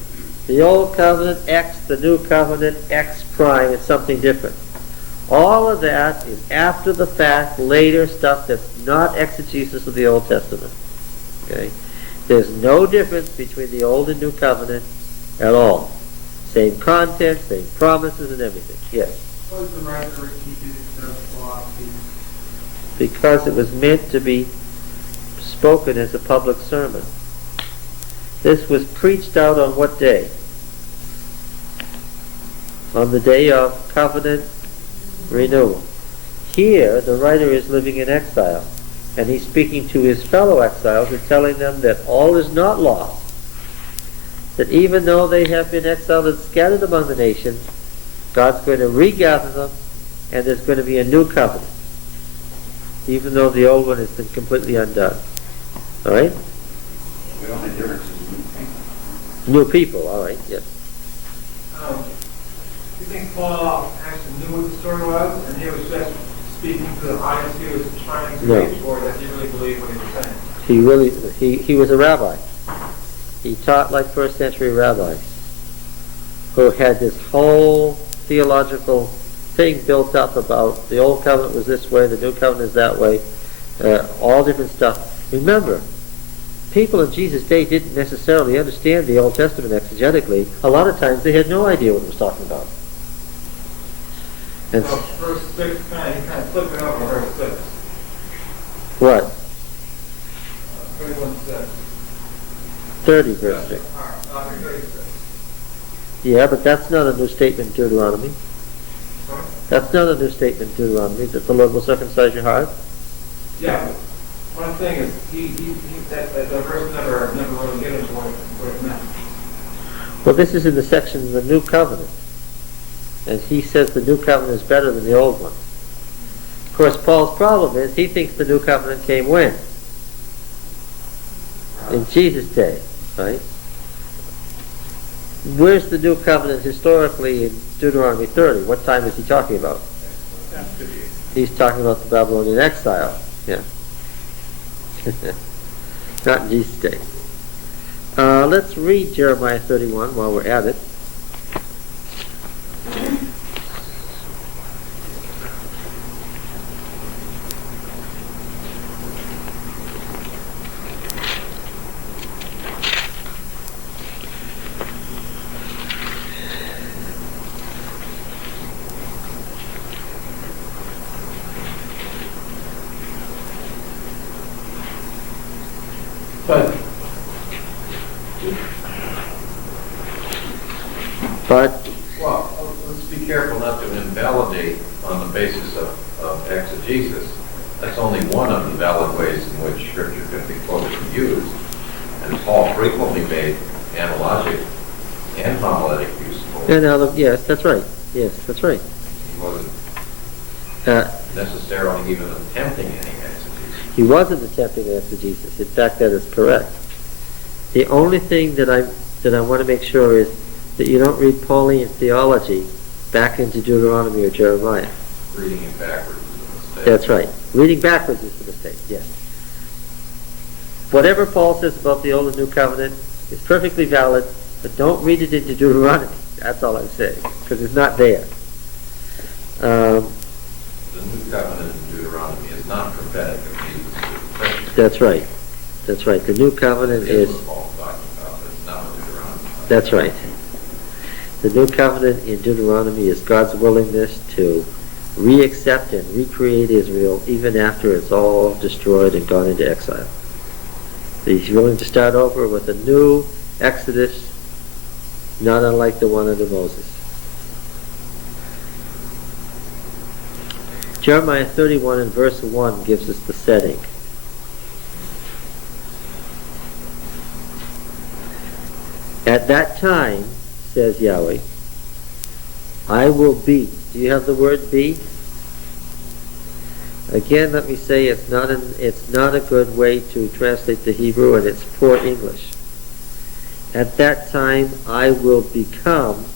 The Old Covenant X, the New Covenant X prime is something different. All of that is after the fact, later stuff that's not exegesis of the Old Testament. Okay? There's no difference between the Old and New Covenant at all. Same content, same promises and everything. Yes? What was the writer repeated instead of philosophy? Because it was meant to be spoken as a public sermon. This was preached out on what day? On the day of covenant renewal. Here, the writer is living in exile, and he's speaking to his fellow exiles and telling them that all is not lost. That even though they have been exiled and scattered among the nations, God's going to regather them, and there's going to be a new covenant, even though the old one has been completely undone. All right? The only difference is New people, all right, yes. Do you think Paul actually knew what the story was, and he was just speaking to the audience he was trying to No. reach, or that he really believed what he was saying? He was a rabbi. He taught like first century rabbis who had this whole theological thing built up about the old covenant was this way, the new covenant is that way, all different stuff. Remember, people in Jesus' day didn't necessarily understand the Old Testament exegetically. A lot of times they had no idea what it was talking about. And So verse 6, he kind of flipped it over verse 6. what? 31:6. 30 verse 6. 36. Yeah, but that's not a new statement in Deuteronomy. Sorry? That's not a new statement in Deuteronomy, that the Lord will circumcise your heart. Yeah, but one thing is, that the verse never really get into what it meant. Well, this is in the section of the New Covenant. And he says the New Covenant is better than the Old one. Of course, Paul's problem is he thinks the New Covenant came when? In Jesus' day, right? Where's the New Covenant historically in Deuteronomy 30? What time is he talking about? He's talking about the Babylonian exile. Yeah. Not in Jesus' day. Let's read Jeremiah 31 while we're at it. But Well, let's be careful not to invalidate on the basis of exegesis. That's only one of the valid ways in which Scripture can be quoted and used. And Paul frequently made analogic and homiletic use of it. yes, that's right. Yes, that's right. He wasn't Uh, necessarily even attempting any exegesis. He wasn't attempting exegesis. In fact, that is correct. The only thing that I want to make sure is that you don't read Pauline theology back into Deuteronomy or Jeremiah. Reading it backwards is a mistake. That's right. Reading backwards is a mistake, yes. Whatever Paul says about the Old and New Covenant is perfectly valid, but don't read it into Deuteronomy. That's all I'm saying, because it's not there. The new covenant in Deuteronomy is not prophetic of Jesus. That's right. That's right. The new covenant It's is, what Paul's talking about, but it's not what Deuteronomy. that's right. The new covenant in Deuteronomy is God's willingness to re-accept and recreate Israel even after it's all destroyed and gone into exile. He's willing to start over with a new Exodus, not unlike the one under Moses. Jeremiah 31 and verse 1 gives us the setting. At that time, says Yahweh, I will be. Do you have the word be? Again, let me say it's not a good way to translate the Hebrew, and it's poor English. At that time, I will become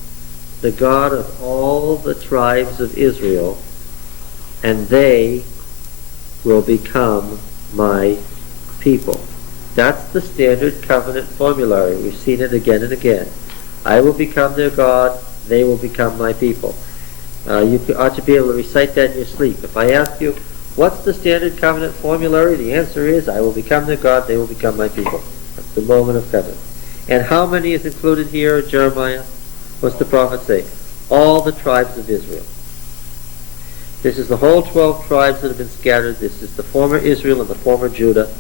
the God of all the tribes of Israel, and they will become my people. That's the standard covenant formulary. We've seen it again and again. I will become their God, they will become my people. You ought to be able to recite that in your sleep. If I ask you, what's the standard covenant formulary? The answer is, I will become their God, they will become my people. That's the moment of covenant. And how many is included here, Jeremiah? What's the prophet say? All the tribes of Israel. This is the whole 12 tribes that have been scattered. This is the former Israel and the former Judah.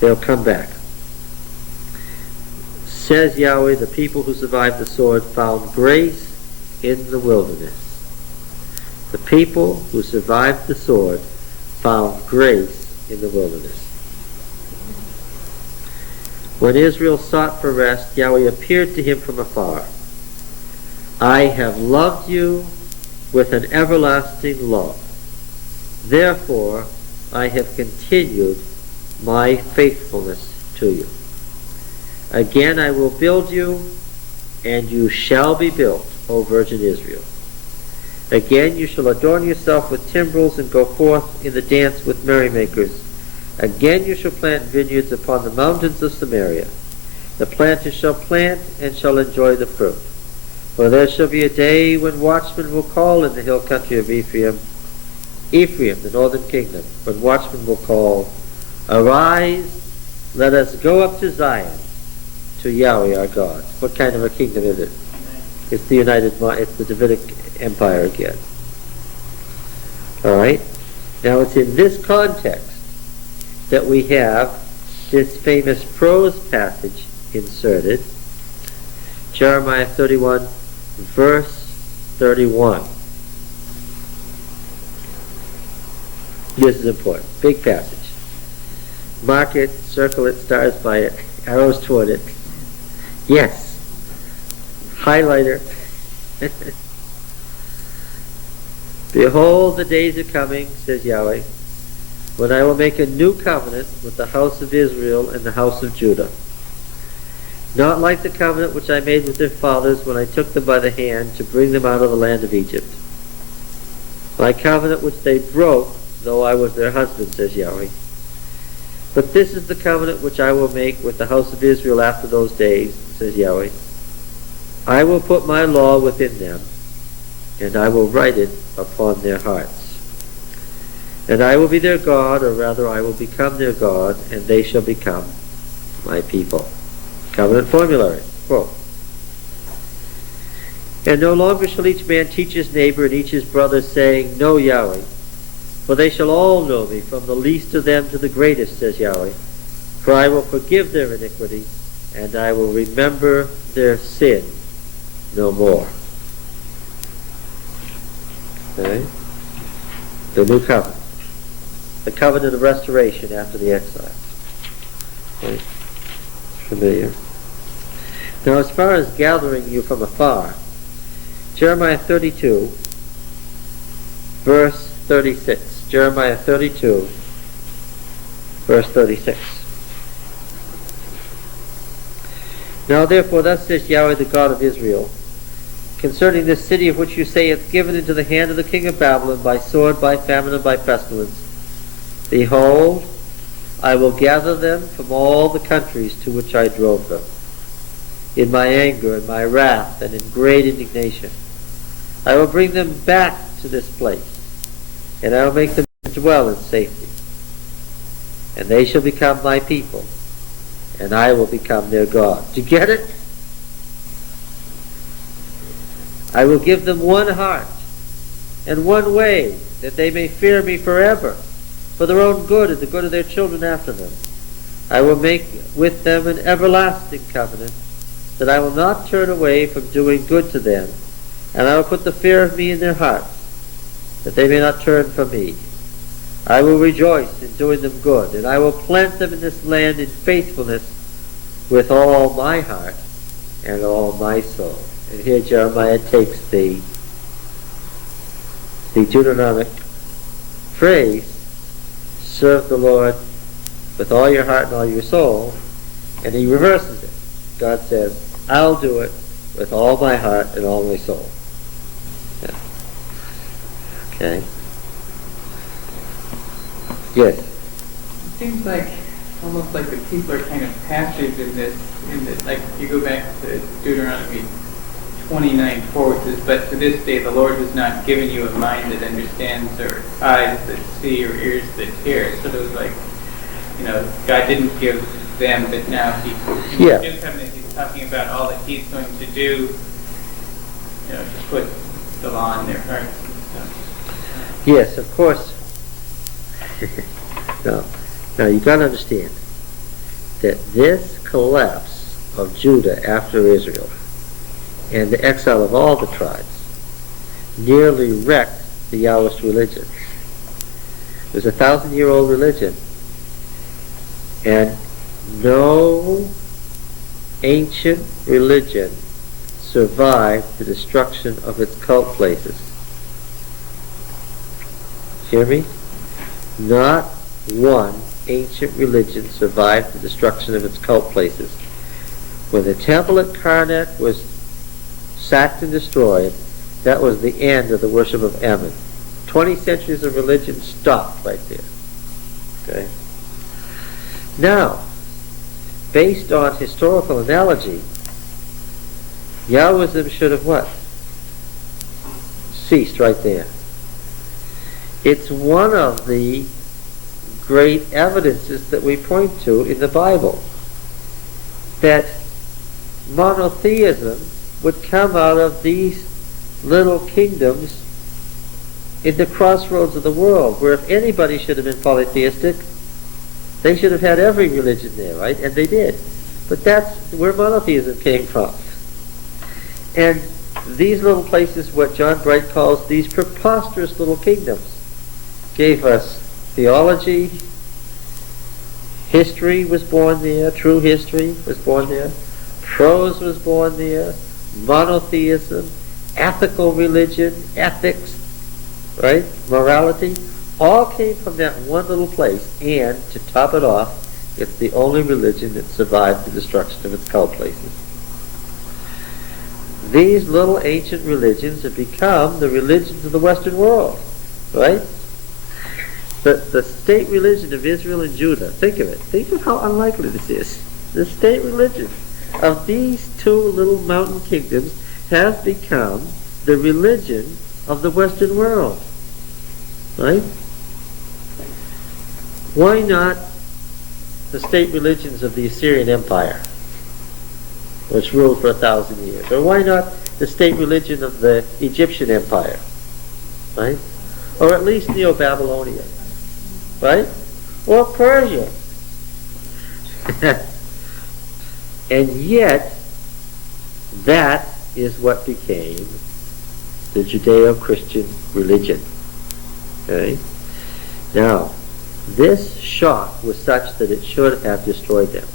They'll come back. Says Yahweh, the people who survived the sword found grace in the wilderness. The people who survived the sword found grace in the wilderness. When Israel sought for rest, Yahweh appeared to him from afar. I have loved you with an everlasting love. Therefore, I have continued my faithfulness to you. Again I will build you, and you shall be built, O Virgin Israel. Again you shall adorn yourself with timbrels and go forth in the dance with merrymakers. Again you shall plant vineyards upon the mountains of Samaria. The planters shall plant and shall enjoy the fruit. For there shall be a day when watchmen will call in the hill country of Ephraim, the northern kingdom, when watchmen will call, Arise, let us go up to Zion, to Yahweh our God. What kind of a kingdom is it? It's the Davidic Empire again. All right? Now it's in this context that we have this famous prose passage inserted. Jeremiah 31, verse 31. This is important. Big passage. Mark it, circle it, stars by it, arrows toward it. Yes. Highlighter. Behold, the days are coming, says Yahweh, when I will make a new covenant with the house of Israel and the house of Judah. Not like the covenant which I made with their fathers when I took them by the hand to bring them out of the land of Egypt. My covenant which they broke, though I was their husband, says Yahweh. But this is the covenant which I will make with the house of Israel after those days, says Yahweh. I will put my law within them, and I will write it upon their hearts. And I will be their God, or rather I will become their God, and they shall become my people. Covenant formulary, quote. And no longer shall each man teach his neighbor and each his brother, saying, Know Yahweh. For they shall all know me, from the least of them to the greatest, says Yahweh. For I will forgive their iniquity, and I will remember their sin no more. Okay? The new covenant. The covenant of restoration after the exile. Okay? Familiar. Now, as far as gathering you from afar, Jeremiah 32, verse 36. Jeremiah 32, verse 36. Now therefore, thus says Yahweh, the God of Israel, concerning this city of which you say it's given into the hand of the king of Babylon by sword, by famine, and by pestilence. Behold, I will gather them from all the countries to which I drove them, in my anger and my wrath and in great indignation. I will bring them back to this place, and I will make them dwell in safety. And they shall become my people, and I will become their God. Do you get it? I will give them one heart and one way, that they may fear me forever, for their own good and the good of their children after them. I will make with them an everlasting covenant, that I will not turn away from doing good to them, and I will put the fear of me in their hearts, that they may not turn from me. I will rejoice in doing them good, and I will plant them in this land in faithfulness with all my heart and all my soul. And here Jeremiah takes the Deuteronomic phrase, serve the Lord with all your heart and all your soul, and he reverses it. God says, I'll do it with all my heart and all my soul. Yeah. Okay. Yes. It seems like almost like the people are kind of passive in this. Like if you go back to Deuteronomy 29:4, which says, "But to this day the Lord has not given you a mind that understands, or eyes that see, or ears that hear." So it was like, God didn't give them, but now He's talking about all that He's going to do, to put the law in their hearts and stuff. Yes, of course. Now you got to understand that this collapse of Judah after Israel and the exile of all the tribes nearly wrecked the Yahwist religion. It was a 1,000-year-old religion, and no ancient religion survived the destruction of its cult places. Hear me? Not one ancient religion survived the destruction of its cult places. When the temple at Karnak was sacked and destroyed, that was the end of the worship of Ammon. 20 centuries of religion stopped right there. Okay? Now, based on historical analogy, Yahwism should have what? Ceased right there. It's one of the great evidences that we point to in the Bible, that monotheism would come out of these little kingdoms in the crossroads of the world, where if anybody should have been polytheistic, they should have had every religion there, right? And they did. But that's where monotheism came from. And these little places, what John Bright calls these preposterous little kingdoms, gave us theology, history was born there, true history was born there, prose was born there, monotheism, ethical religion, ethics, right, morality, all came from that one little place. And to top it off, it's the only religion that survived the destruction of its cult places. These little ancient religions have become the religions of the Western world, right? The state religion of Israel and Judah, think of it. Think of how unlikely this is. The state religion of these two little mountain kingdoms have become the religion of the Western world. Right? Why not the state religions of the Assyrian Empire, which ruled for 1,000 years? Or why not the state religion of the Egyptian Empire? Right? Or at least Neo-Babylonia? Right? Or Persia? And yet, that is what became the Judeo-Christian religion. Okay? Now, this shock was such that it should have destroyed them.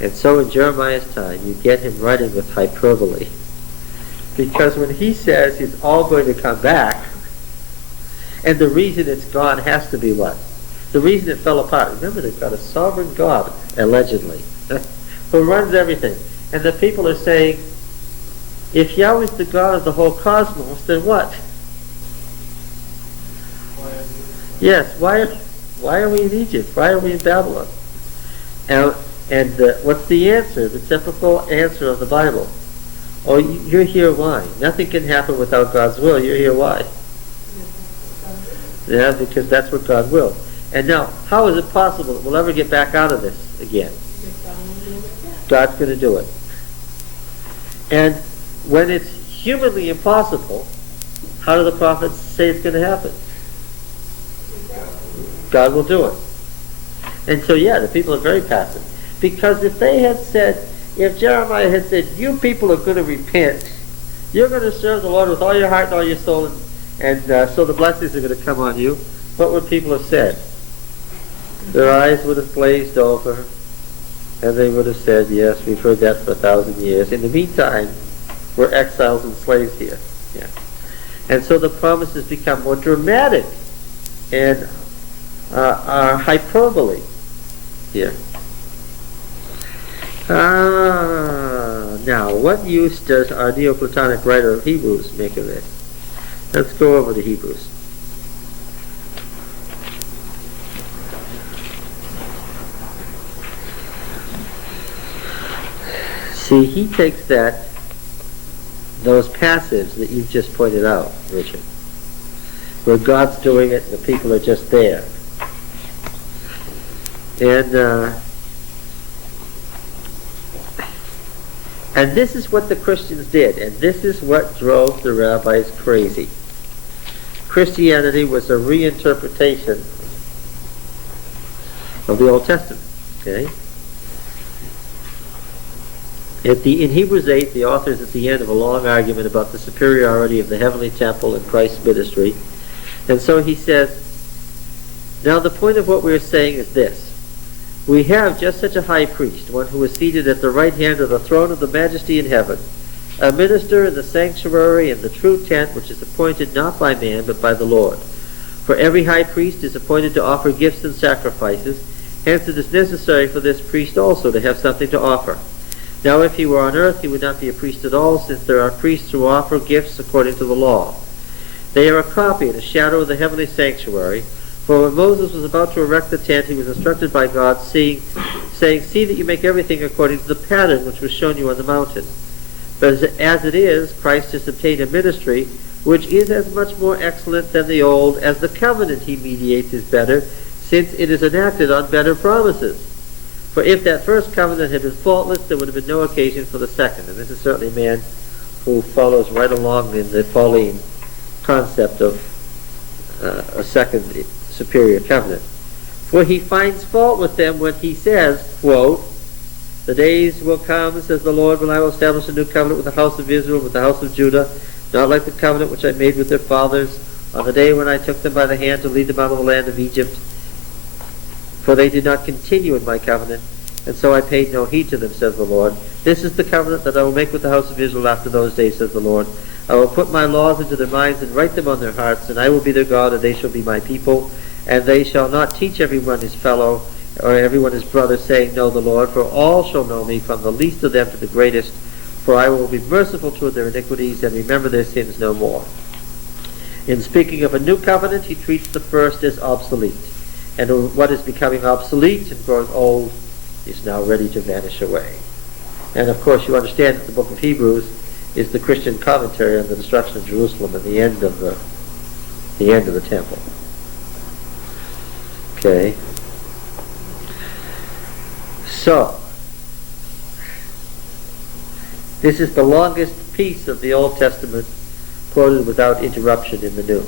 And so in Jeremiah's time, you get him writing with hyperbole. Because when he says it's all going to come back, and the reason it's gone has to be what? The reason it fell apart. Remember, they've got a sovereign God, allegedly, who runs everything. And the people are saying, if Yahweh is the God of the whole cosmos, then what? Yes, why are we in Egypt? Why are we in Babylon? And what's the answer? The typical answer of the Bible. Oh, you're here why? Nothing can happen without God's will. You're here why? Yeah, because that's what God will. And now, how is it possible that we'll ever get back out of this again? God's going to do it. And when it's humanly impossible, how do the prophets say it's going to happen? God will do it. And so, yeah, the people are very passive. Because if they had said, if Jeremiah had said, you people are going to repent, you're going to serve the Lord with all your heart and all your soul, and so the blessings are going to come on you, what would people have said? Their eyes would have glazed over, and they would have said, yes, we've heard that for 1,000 years. In the meantime, we're exiles and slaves here. Yeah. And so the promises become more dramatic and are hyperbole here. Now, what use does our Neoplatonic writer of Hebrews make of this? Let's go over to Hebrews. See, he takes those passives that you've just pointed out, Richard, where God's doing it and the people are just there. And this is what the Christians did, and this is what drove the rabbis crazy. Christianity was a reinterpretation of the Old Testament. Okay? In Hebrews 8, the author is at the end of a long argument about the superiority of the heavenly temple and Christ's ministry. And so he says, now the point of what we're saying is this. We have just such a high priest, one who is seated at the right hand of the throne of the majesty in heaven, a minister in the sanctuary and the true tent, which is appointed not by man, but by the Lord. For every high priest is appointed to offer gifts and sacrifices, hence it is necessary for this priest also to have something to offer. Now if he were on earth, he would not be a priest at all, since there are priests who offer gifts according to the law. They are a copy and a shadow of the heavenly sanctuary. For when Moses was about to erect the tent, he was instructed by God, saying, see that you make everything according to the pattern which was shown you on the mountain. But as it is, Christ has obtained a ministry which is as much more excellent than the old, as the covenant he mediates is better, since it is enacted on better promises. For if that first covenant had been faultless, there would have been no occasion for the second. And this is certainly a man who follows right along in the Pauline concept of a second superior covenant. For he finds fault with them when he says, quote, the days will come, says the Lord, when I will establish a new covenant with the house of Israel, with the house of Judah, not like the covenant which I made with their fathers on the day when I took them by the hand to lead them out of the land of Egypt. For they did not continue in my covenant, and so I paid no heed to them, says the Lord. This is the covenant that I will make with the house of Israel after those days, says the Lord. I will put my laws into their minds and write them on their hearts, and I will be their God, and they shall be my people. And they shall not teach everyone his fellow, or everyone his brother, saying, know the Lord, for all shall know me, from the least of them to the greatest. For I will be merciful toward their iniquities, and remember their sins no more. In speaking of a new covenant, he treats the first as obsolete. And what is becoming obsolete and growing old is now ready to vanish away. And of course you understand that the book of Hebrews is the Christian commentary on the destruction of Jerusalem and the end of the temple. Okay. So, this is the longest piece of the Old Testament quoted without interruption in the New.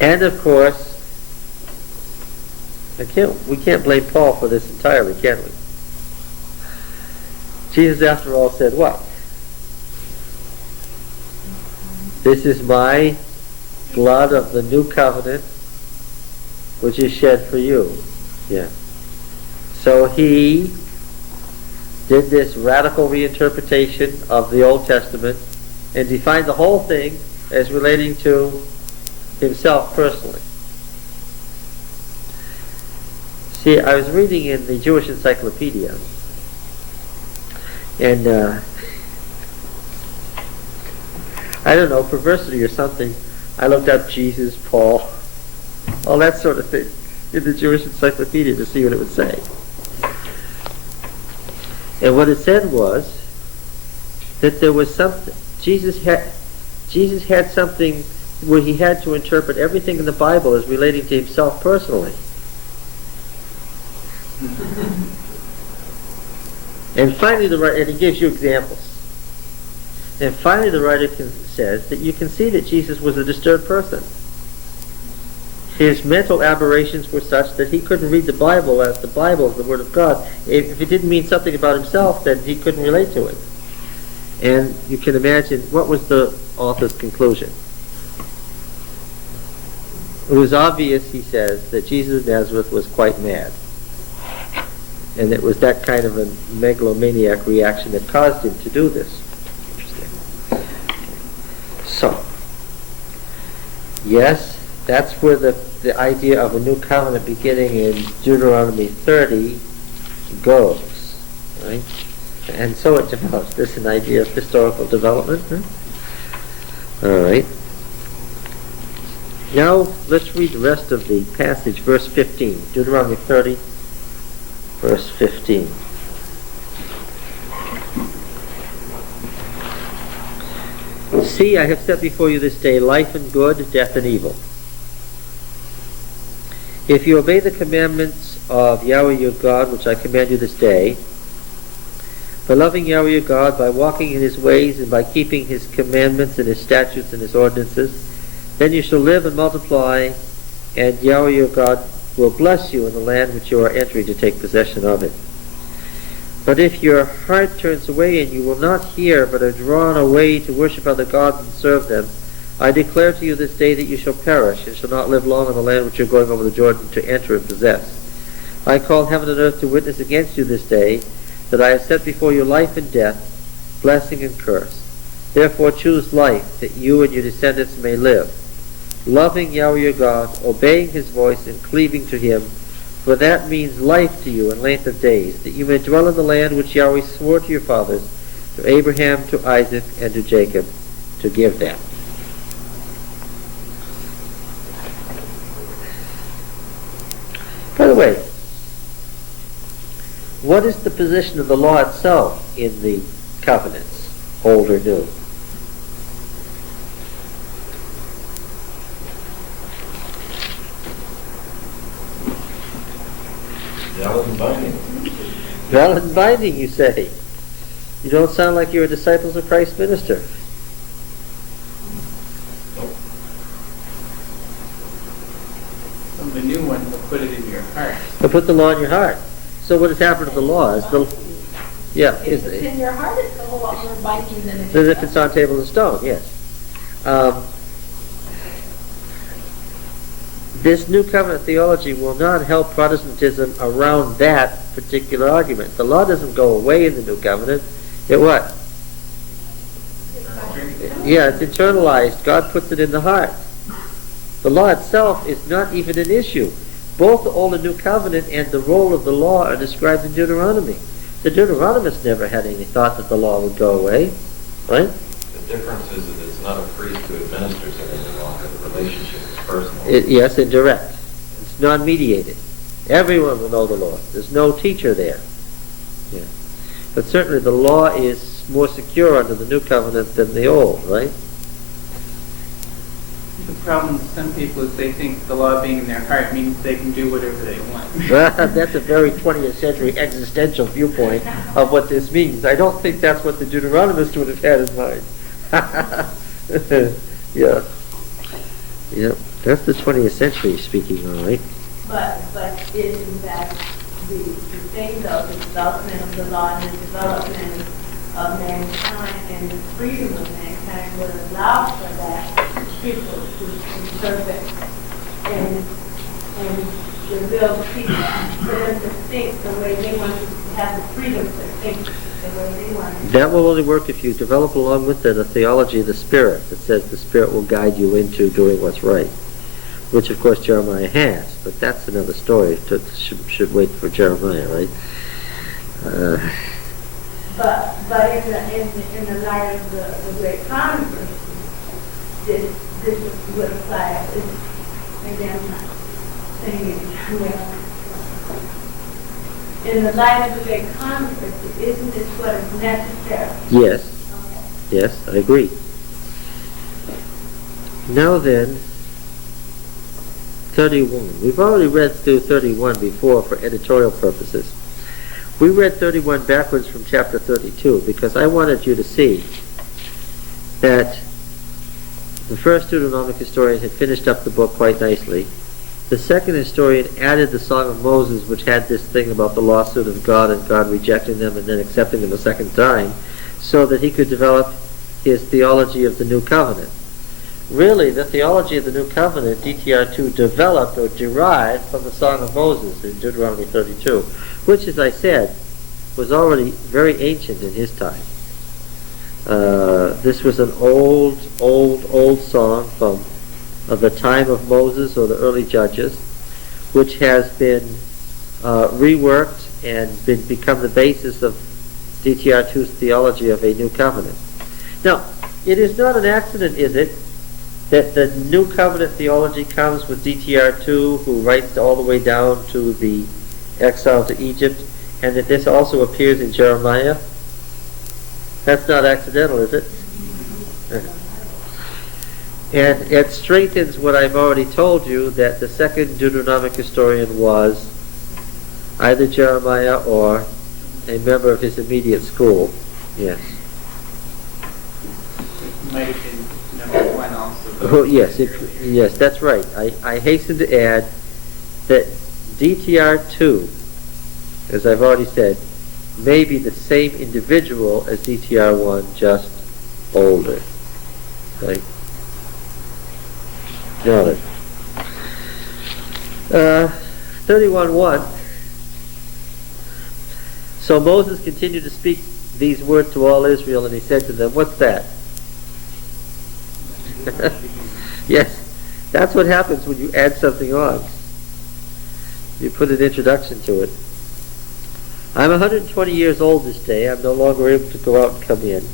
And of course, we can't blame Paul for this entirely, can we? Jesus, after all, said what? This is my blood of the new covenant, which is shed for you. Yeah. So he did this radical reinterpretation of the Old Testament and defined the whole thing as relating to himself personally. See, I was reading in the Jewish Encyclopedia, and I don't know, perversity or something, I looked up Jesus, Paul, all that sort of thing in the Jewish Encyclopedia to see what it would say. And what it said was that there was something, Jesus had something where he had to interpret everything in the Bible as relating to himself personally. And finally, and he gives you examples. And finally, the writer says that you can see that Jesus was a disturbed person. His mental aberrations were such that he couldn't read the Bible as the Bible is the Word of God. If it didn't mean something about himself, then he couldn't relate to it. And you can imagine, what was the author's conclusion? It was obvious, he says, that Jesus of Nazareth was quite mad. And it was that kind of a megalomaniac reaction that caused him to do this. Interesting. So, yes, that's where the idea of a new covenant beginning in Deuteronomy 30 goes, right? And so it develops. This is an idea of historical development. Huh? All right. Now let's read the rest of the passage, verse 15. Deuteronomy 30, verse 15. See, I have set before you this day life and good, death and evil. If you obey the commandments of Yahweh your God, which I command you this day, by loving Yahweh your God, by walking in his ways, and by keeping his commandments and his statutes and his ordinances, then you shall live and multiply, and Yahweh your God will bless you in the land which you are entering to take possession of it. But if your heart turns away and you will not hear, but are drawn away to worship other gods and serve them, I declare to you this day that you shall perish, and shall not live long in the land which you are going over the Jordan to enter and possess. I call heaven and earth to witness against you this day, that I have set before you life and death, blessing and curse. Therefore choose life, that you and your descendants may live, loving Yahweh your God, obeying his voice, and cleaving to him, for that means life to you and length of days, that you may dwell in the land which Yahweh swore to your fathers, to Abraham, to Isaac, and to Jacob, to give them. By the way, what is the position of the law itself in the covenants, old or new? Valid and binding. Valid and binding, you say. You don't sound like you're a Disciples of Christ minister. So the new one will put it in your heart. But put the law in your heart. So what has happened to the law is If it's in your heart, it's a whole lot more binding than if it's on tables of stone, yes. This new covenant theology will not help Protestantism around that particular argument. The law doesn't go away in the new covenant. It what? Yeah, it's internalized. God puts it in the heart. The law itself is not even an issue. Both the Old and New Covenant and the role of the law are described in Deuteronomy. The Deuteronomists never had any thought that the law would go away, right? The difference is that it's not a priest who administers it any longer. The relationship is personal. Yes, and direct. It's non-mediated. Everyone will know the Lord. There's no teacher there. Yeah. But certainly the law is more secure under the New Covenant than the Old, right? The problem with some people is they think the law being in their heart means they can do whatever they want. That's a very 20th century existential viewpoint of what this means. I don't think that's what the Deuteronomists would have had in mind. Yeah. Yeah. That's the 20th century speaking, all right? But isn't that the thing though, the development of the law and the development of mankind and the freedom of mankind would allow for that people to interpret and the real people for them to think the way they want to have the freedom to think the way they want to. That will only work if you develop along with it a theology of the Spirit that says the Spirit will guide you into doing what's right, which of course Jeremiah has, but that's another story. Should wait for Jeremiah, right? But in the light of the great controversy, this would apply. Maybe I'm not saying it well. in the light of the great controversy, isn't this what is necessary? Yes, Okay. yes, I agree. Now then, 31. We've already read through 31 before for editorial purposes. We read 31 backwards from chapter 32 because I wanted you to see that the first Deuteronomic historian had finished up the book quite nicely. The second historian added the Song of Moses, which had this thing about the lawsuit of God and God rejecting them and then accepting them a second time, so that he could develop his theology of the New Covenant. Really, the theology of the New Covenant, DTR2, developed or derived from the Song of Moses in Deuteronomy 32, which, as I said, was already very ancient in his time. This was an old song from the time of Moses or the early judges, which has been reworked and become the basis of DTR2's theology of a new covenant. Now, it is not an accident, is it, that the new covenant theology comes with DTR2, who writes all the way down to the exile to Egypt, and that this also appears in Jeremiah? That's not accidental, is it? And it strengthens what I've already told you, that the second Deuteronomic historian was either Jeremiah or a member of his immediate school. Yes. Might have been number one also. Oh, yes, yes, that's right. I hasten to add that DTR2, as I've already said, may be the same individual as DTR1, just older. Right? Got it. 31:1. So Moses continued to speak these words to all Israel, and he said to them, what's that? Yes, that's what happens when you add something on. You put an introduction to it. I'm 120 years old this day. I'm no longer able to go out and come in.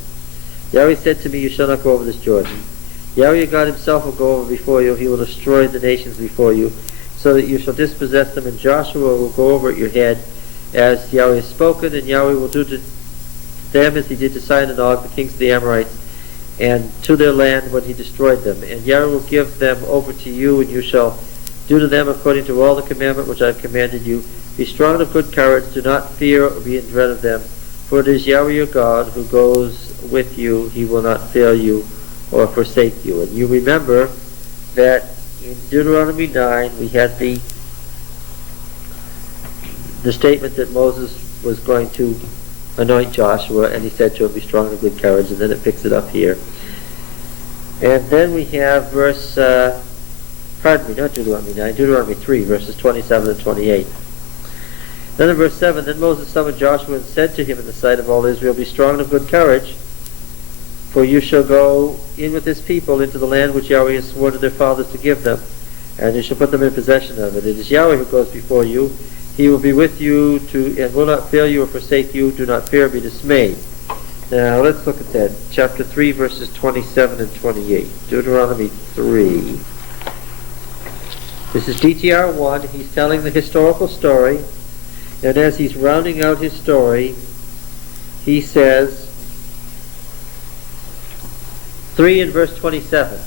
Yahweh said to me, you shall not go over this Jordan. Yahweh your God himself will go over before you. He will destroy the nations before you, so that you shall dispossess them, and Joshua will go over at your head, as Yahweh has spoken, and Yahweh will do to them as he did to Sihon and Og, the kings of the Amorites, and to their land when he destroyed them. And Yahweh will give them over to you, and you shall do to them according to all the commandment which I have commanded you. Be strong and of good courage, do not fear or be in dread of them, for it is Yahweh your God who goes with you. He will not fail you or forsake you. And you remember that in Deuteronomy 9 we had the statement that Moses was going to anoint Joshua, and he said to him, be strong and of good courage, and then it picks it up here. And then we have verse, not Deuteronomy 9, Deuteronomy 3, verses 27 and 28. Then in verse 7, then Moses summoned Joshua and said to him in the sight of all Israel, be strong and of good courage, for you shall go in with this people into the land which Yahweh has sworn to their fathers to give them, and you shall put them in possession of it. It is Yahweh who goes before you. He will be with you and will not fail you or forsake you. Do not fear or be dismayed. Now let's look at that. Chapter 3, verses 27 and 28. Deuteronomy 3. This is DTR 1. He's telling the historical story. And as he's rounding out his story, he says, 3 in verse 27.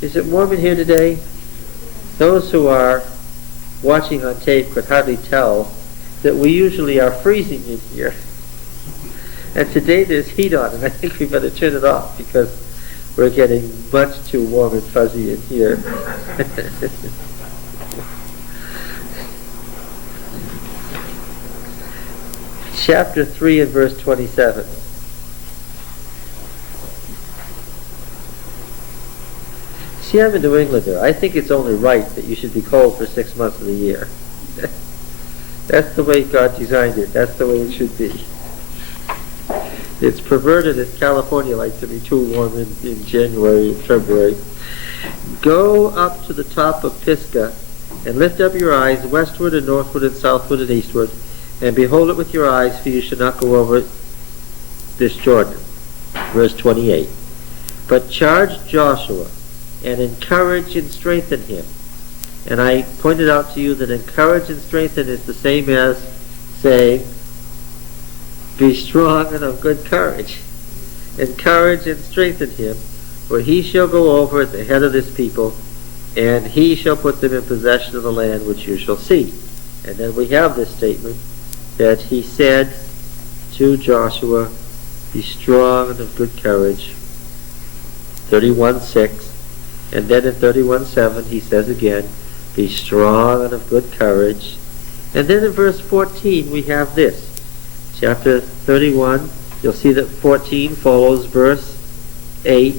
Is it warm in here today? Those who are watching on tape could hardly tell that we usually are freezing in here. And today there's heat on, and I think we better turn it off because we're getting much too warm and fuzzy in here. Chapter 3 and verse 27. See, I'm a New Englander. I think it's only right that you should be cold for 6 months of the year. That's the way God designed it. That's the way it should be. It's perverted as California likes to be too warm in January and February. Go up to the top of Pisgah and lift up your eyes westward and northward and southward and eastward, and behold it with your eyes, for you shall not go over this Jordan. Verse 28. But charge Joshua and encourage and strengthen him. And I pointed out to you that encourage and strengthen is the same as saying, be strong and of good courage. Encourage and strengthen him, for he shall go over at the head of this people, and he shall put them in possession of the land which you shall see. And then we have this statement that he said to Joshua, be strong and of good courage. 31:6. And then in 31:7 he says again, be strong and of good courage. And then in verse 14 we have this. Chapter 31, you'll see that 14 follows verse 8.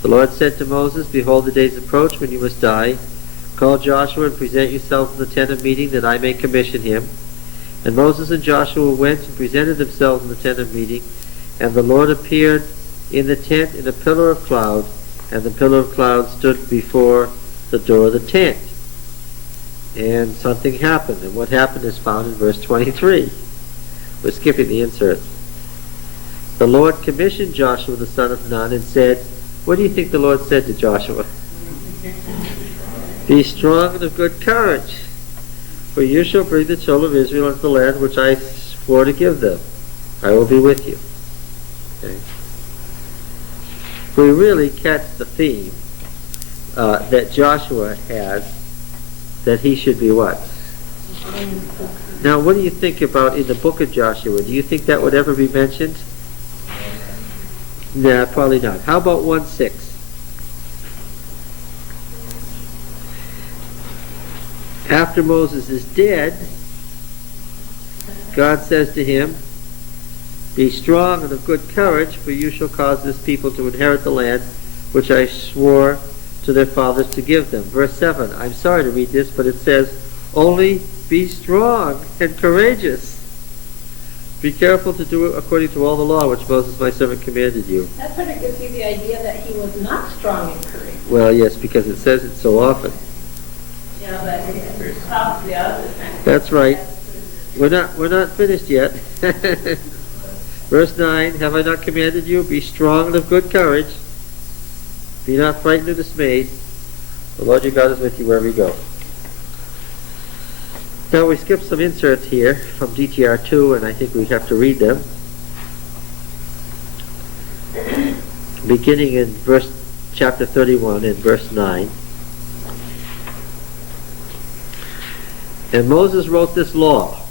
The Lord said to Moses, behold, the days approach when you must die. Call Joshua and present yourselves in the tent of meeting, that I may commission him. And Moses and Joshua went and presented themselves in the tent of meeting. And the Lord appeared in the tent in a pillar of cloud, and the pillar of cloud stood before the door of the tent. And something happened, and what happened is found in verse 23. We're skipping the insert. The Lord commissioned Joshua the son of Nun and said, what do you think the Lord said to Joshua? Be strong and of good courage, for you shall bring the children of Israel into the land which I swore to give them. I will be with you. Okay. We really catch the theme that Joshua has, that he should be what? Now, what do you think about in the book of Joshua? Do you think that would ever be mentioned? Nah, probably not. How about 1:6? After Moses is dead, God says to him, be strong and of good courage, for you shall cause this people to inherit the land which I swore to their fathers to give them. Verse 7, I'm sorry to read this, but it says, only be strong and courageous. Be careful to do it according to all the law which Moses my servant commanded you. That sort of gives you the idea that he was not strong and courageous. Well, yes, because it says it so often. Yeah, but it's probably the other thing. That's right. We're not finished yet. Verse 9, have I not commanded you? Be strong and of good courage. Be not frightened or dismayed. The Lord your God is with you wherever you go. Now we skipped some inserts here from DTR 2, and I think we have to read them. Beginning in chapter 31 and verse 9. And Moses wrote this law.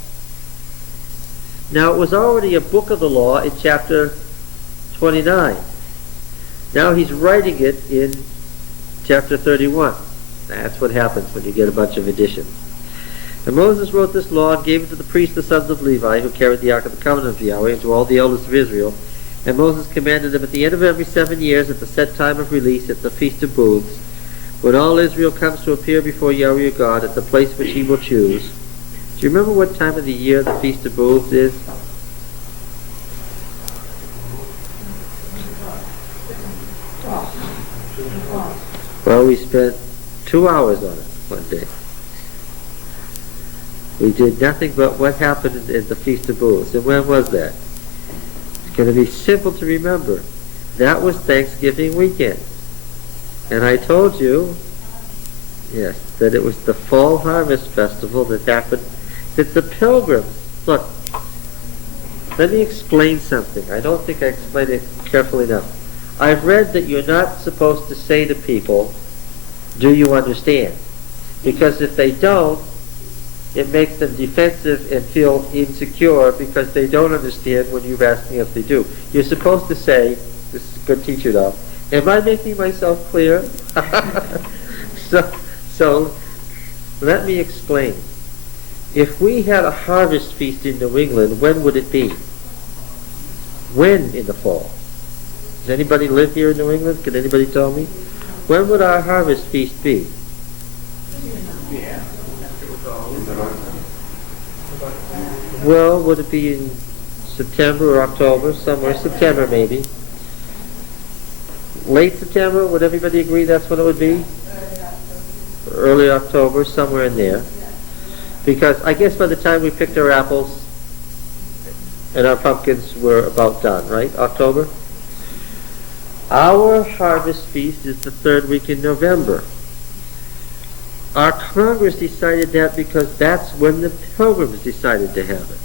Now it was already a book of the law in chapter 29. Now he's writing it in chapter 31. That's what happens when you get a bunch of additions. And Moses wrote this law and gave it to the priests, the sons of Levi, who carried the ark of the covenant of Yahweh, and to all the elders of Israel. And Moses commanded them at the end of every 7 years, at the set time of release, at the Feast of Booths, when all Israel comes to appear before Yahweh your God at the place which he will choose. Do you remember what time of the year the Feast of Booths is? Well, we spent 2 hours on it one day. We did nothing but what happened in the Feast of Booths. And when was that? It's going to be simple to remember. That was Thanksgiving weekend. And I told you, yes, that it was the Fall Harvest Festival that happened, that the pilgrims, look, let me explain something. I don't think I explained it carefully enough. I've read that you're not supposed to say to people, do you understand? Because if they don't, it makes them defensive and feel insecure because they don't understand when you're asking if they do. You're supposed to say, this is a good teacher now, am I making myself clear? So, let me explain. If we had a harvest feast in New England, when would it be? When in the fall? Does anybody live here in New England? Can anybody tell me? When would our harvest feast be? Yeah. Well, would it be in September or October? Somewhere, September maybe. Late September, would everybody agree that's when it would be? Early October, somewhere in there. Because I guess by the time we picked our apples and our pumpkins were about done, right? October? Our harvest feast is the 3rd week in November. Our Congress decided that because that's when the Pilgrims decided to have it.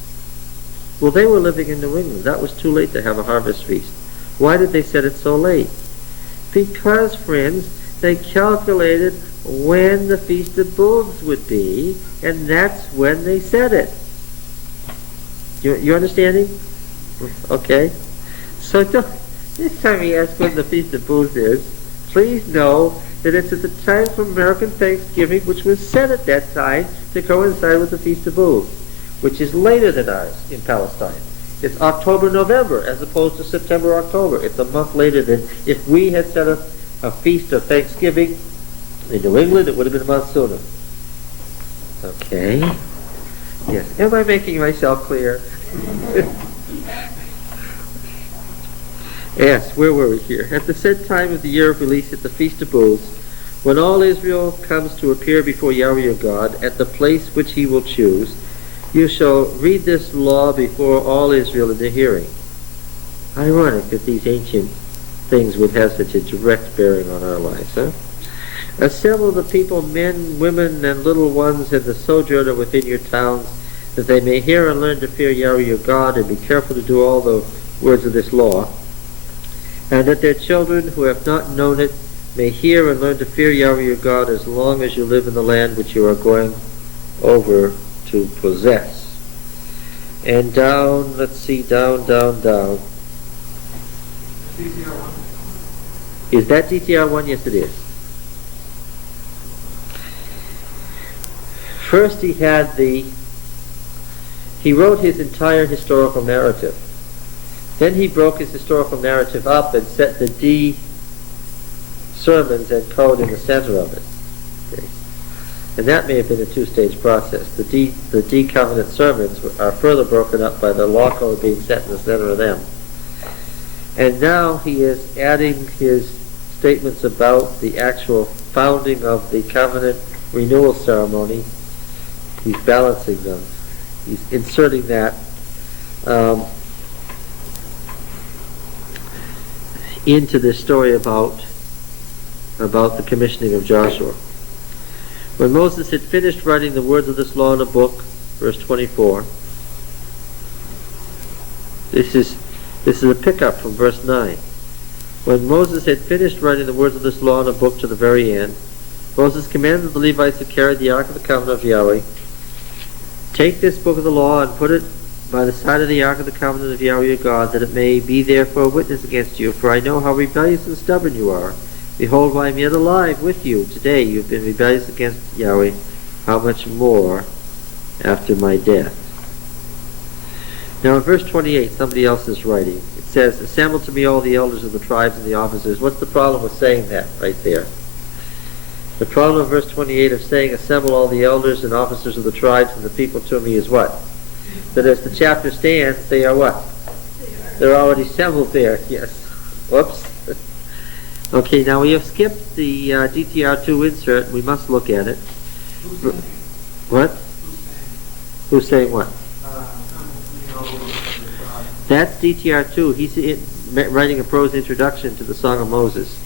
Well, they were living in New England. That was too late to have a harvest feast. Why did they set it so late? Because, friends, they calculated when the Feast of Booths would be, and that's when they set it. You understanding? Okay. So next time you ask when the Feast of Booths is, please know that it's at the time for American Thanksgiving, which was set at that time to coincide with the Feast of Booths, which is later than ours in Palestine. It's October, November, as opposed to September, October. It's a month later than if we had set a feast of Thanksgiving in New England, it would have been a month sooner. Okay. Yes. Am I making myself clear? Yes, where were we here? At the said time of the year of release at the Feast of Booths, when all Israel comes to appear before Yahweh your God at the place which he will choose, you shall read this law before all Israel in their hearing. Ironic that these ancient things would have such a direct bearing on our lives, huh? Assemble the people, men, women, and little ones, and the sojourner within your towns, that they may hear and learn to fear Yahweh your God, and be careful to do all the words of this law, and that their children who have not known it may hear and learn to fear Yahweh your God as long as you live in the land which you are going over to possess. And down, let's see, down. Is that DTR 1? Yes, it is. First he wrote his entire historical narrative. Then he broke his historical narrative up and set the D sermons and code in the center of it. Okay. And that may have been a two-stage process. The D covenant sermons are further broken up by the law code being set in the center of them. And now he is adding his statements about the actual founding of the covenant renewal ceremony. He's balancing them. He's inserting that into this story about the commissioning of Joshua. When Moses had finished writing the words of this law in a book, verse 24, this is a pickup from verse 9. When Moses had finished writing the words of this law in a book to the very end, Moses commanded the Levites who carried the Ark of the Covenant of Yahweh, take this book of the law and put it by the side of the Ark of the Covenant of Yahweh your God, that it may be there for a witness against you, for I know how rebellious and stubborn you are. Behold, while I am yet alive with you today, you have been rebellious against Yahweh. How much more after my death? Now in verse 28, somebody else is writing. It says, assemble to me all the elders of the tribes and the officers. What's the problem with saying that right there? The problem of verse 28 of saying, assemble all the elders and officers of the tribes and the people to me is what? That as the chapter stands, they are what? They're already assembled there, yes. Whoops. Okay, now we have skipped the DTR2 insert. We must look at it. What? Who's saying what? That's DTR2. He's writing a prose introduction to the Song of Moses.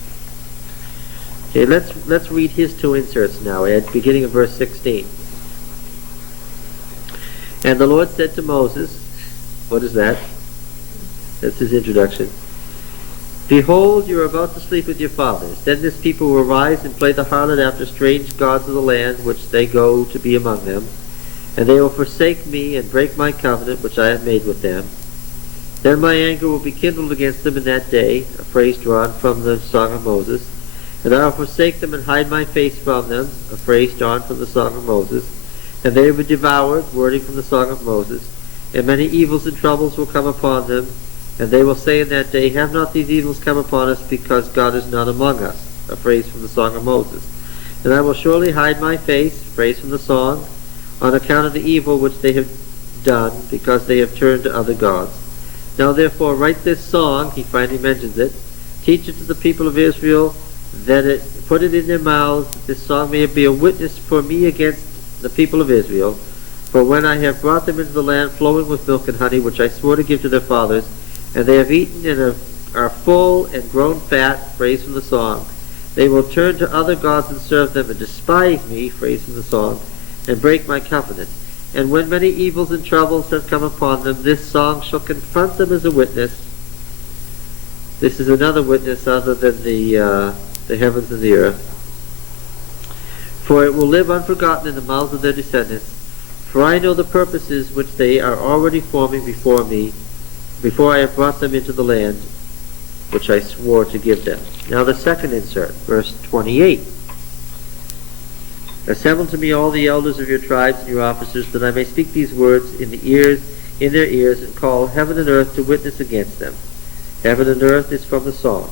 Okay, let's read his two inserts now at beginning of verse 16. And the Lord said to Moses, what is that? That's his introduction. Behold, you are about to sleep with your fathers. Then this people will rise and play the harlot after strange gods of the land which they go to be among them. And they will forsake me and break my covenant which I have made with them. Then my anger will be kindled against them in that day, a phrase drawn from the Song of Moses. And I will forsake them and hide my face from them, a phrase drawn from the Song of Moses. And they will be devoured, wording from the Song of Moses. And many evils and troubles will come upon them. And they will say in that day, have not these evils come upon us because God is not among us, a phrase from the Song of Moses. And I will surely hide my face, phrase from the song, on account of the evil which they have done, because they have turned to other gods. Now therefore write this song, he finally mentions it, teach it to the people of Israel, put it in their mouths, that this song may be a witness for me against the people of Israel. For when I have brought them into the land flowing with milk and honey, which I swore to give to their fathers, and they have eaten and are full and grown fat, phrase from the song, They will turn to other gods and serve them and despise me, phrase in the song, and break my covenant. And when many evils and troubles have come upon them, this song shall confront them as a witness. This is another witness other than the heavens and the earth. For it will live unforgotten in the mouths of their descendants. For I know the purposes which they are already forming before me, before I have brought them into the land which I swore to give them. Now the second insert, verse 28. Assemble to me all the elders of your tribes and your officers, that I may speak these words in their ears, and call heaven and earth to witness against them. Heaven and earth is from the song.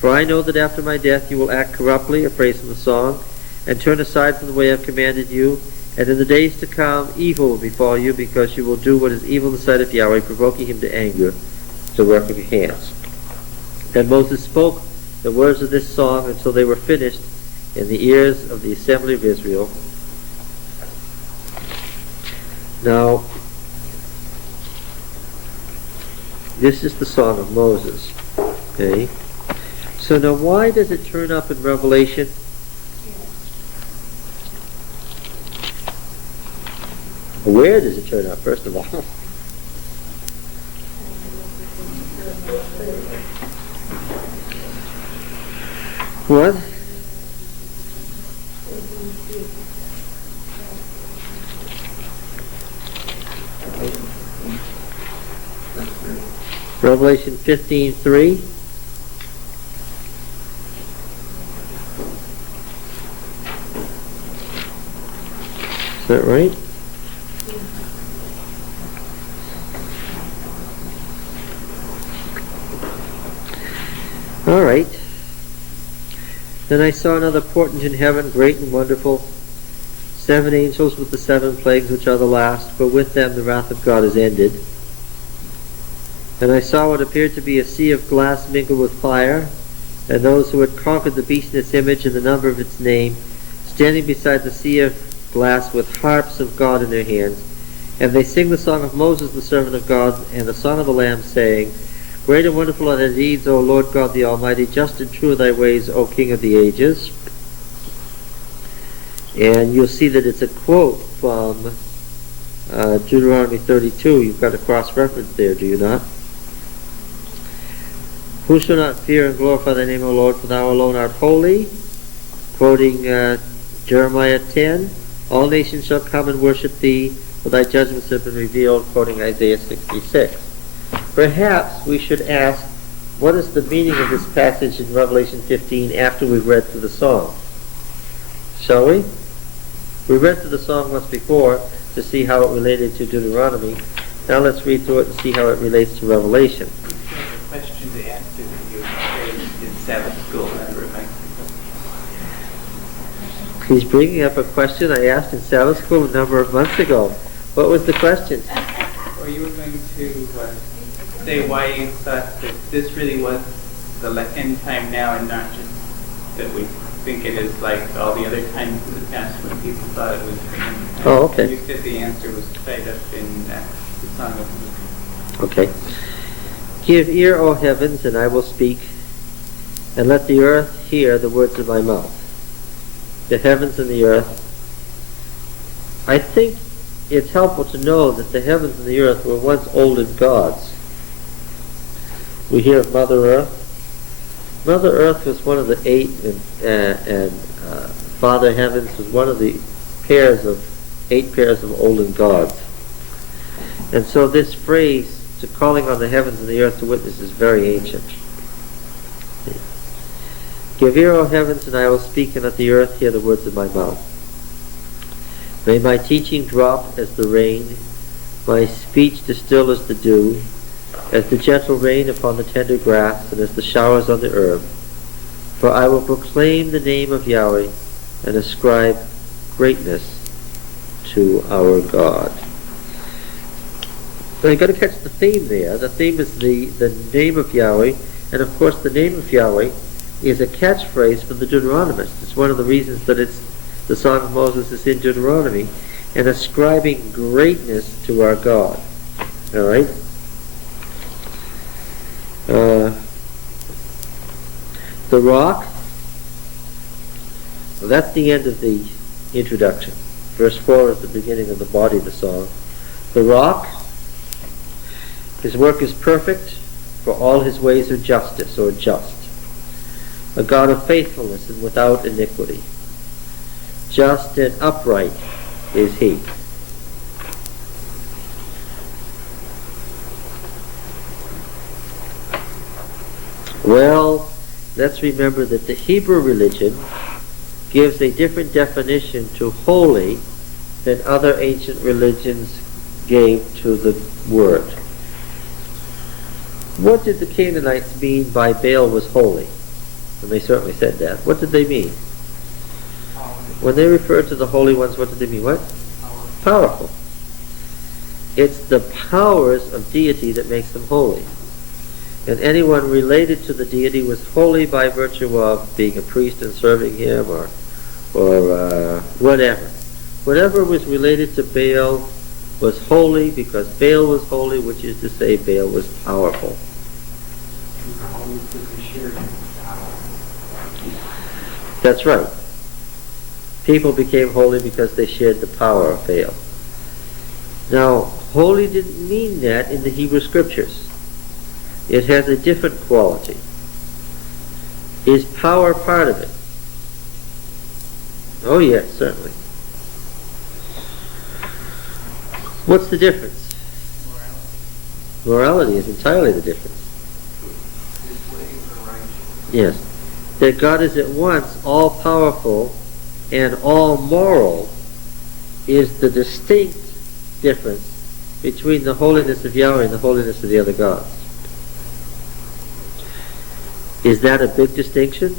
For I know that after my death you will act corruptly, a phrase from the song, and turn aside from the way I have commanded you. And in the days to come evil will befall you, because you will do what is evil in the sight of Yahweh, provoking him to anger, the work of your hands. Then Moses spoke the words of this song until they were finished in the ears of the assembly of Israel. Now, this is the song of Moses. Okay? So now why does it turn up in Revelation? Where does it turn up, first of all? What? Revelation 15:3. Is that right? All right. Then I saw another portent in heaven, great and wonderful, 7 angels with the 7 plagues, which are the last, for with them the wrath of God is ended. And I saw what appeared to be a sea of glass mingled with fire, and those who had conquered the beast and its image and the number of its name, standing beside the sea of glass with harps of God in their hands. And they sing the song of Moses the servant of God, and the song of the Lamb, saying, Great and wonderful are thy deeds, O Lord God the Almighty, just and true are thy ways, O King of the ages. And you'll see that it's a quote from Deuteronomy 32. You've got a cross-reference there, do you not? Who shall not fear and glorify thy name, O Lord, for thou alone art holy? Quoting Jeremiah 10. All nations shall come and worship thee, for thy judgments have been revealed, quoting Isaiah 66. Perhaps we should ask, what is the meaning of this passage in Revelation 15 after we've read through the song? Shall we? We read through the song once before to see how it related to Deuteronomy. Now let's read through it and see how it relates to Revelation. A question to answer that you raised in Sabbath school, I remember. He's bringing up a question I asked in Sabbath school a number of months ago. What was the question? Or you were going to say why you thought that this really was the end time now, and not just that we think it is like all the other times in the past when people thought it was the end time. Oh, okay. You said the answer was tied up in the Song of Moses. Okay. Give ear, O heavens, and I will speak, and let the earth hear the words of my mouth. The heavens and the earth. I think it's helpful to know that the heavens and the earth were once olden gods. We hear of Mother Earth. Mother Earth was one of the 8, and Father Heavens was one of the 8 pairs of olden gods. And so this phrase, to calling on the heavens and the earth to witness, is very ancient. Give ear, O heavens, and I will speak, and let the earth hear the words of my mouth. May my teaching drop as the rain, my speech distill as the dew, as the gentle rain upon the tender grass, and as the showers on the herb. For I will proclaim the name of Yahweh, and ascribe greatness to our God. So you've got to catch the theme there. The theme is the name of Yahweh, and of course the name of Yahweh is a catchphrase for the Deuteronomists. It's one of the reasons that it's the Song of Moses is in Deuteronomy, and ascribing greatness to our God. All right? The rock Well, that's the end of the introduction. Verse 4 is the beginning of the body of the song. The rock, his work is perfect, for all his ways are justice, or just. A God of faithfulness and without iniquity. Just and upright is he. Well, let's remember that the Hebrew religion gives a different definition to holy than other ancient religions gave to the word. What did the Canaanites mean by Baal was holy? And they certainly said that. What did they mean? When they referred to the holy ones, what did they mean? What? Powerful. It's the powers of deity that makes them holy. And anyone related to the deity was holy by virtue of being a priest and serving him, or whatever. Whatever was related to Baal was holy because Baal was holy, which is to say Baal was powerful. That's right. People became holy because they shared the power of Baal. Now, holy didn't mean that in the Hebrew Scriptures. It has a different quality. Is power part of it? Oh yes, certainly. What's the difference? Morality is entirely the difference. Yes. That God is at once all-powerful and all-moral is the distinct difference between the holiness of Yahweh and the holiness of the other gods. Is that a big distinction?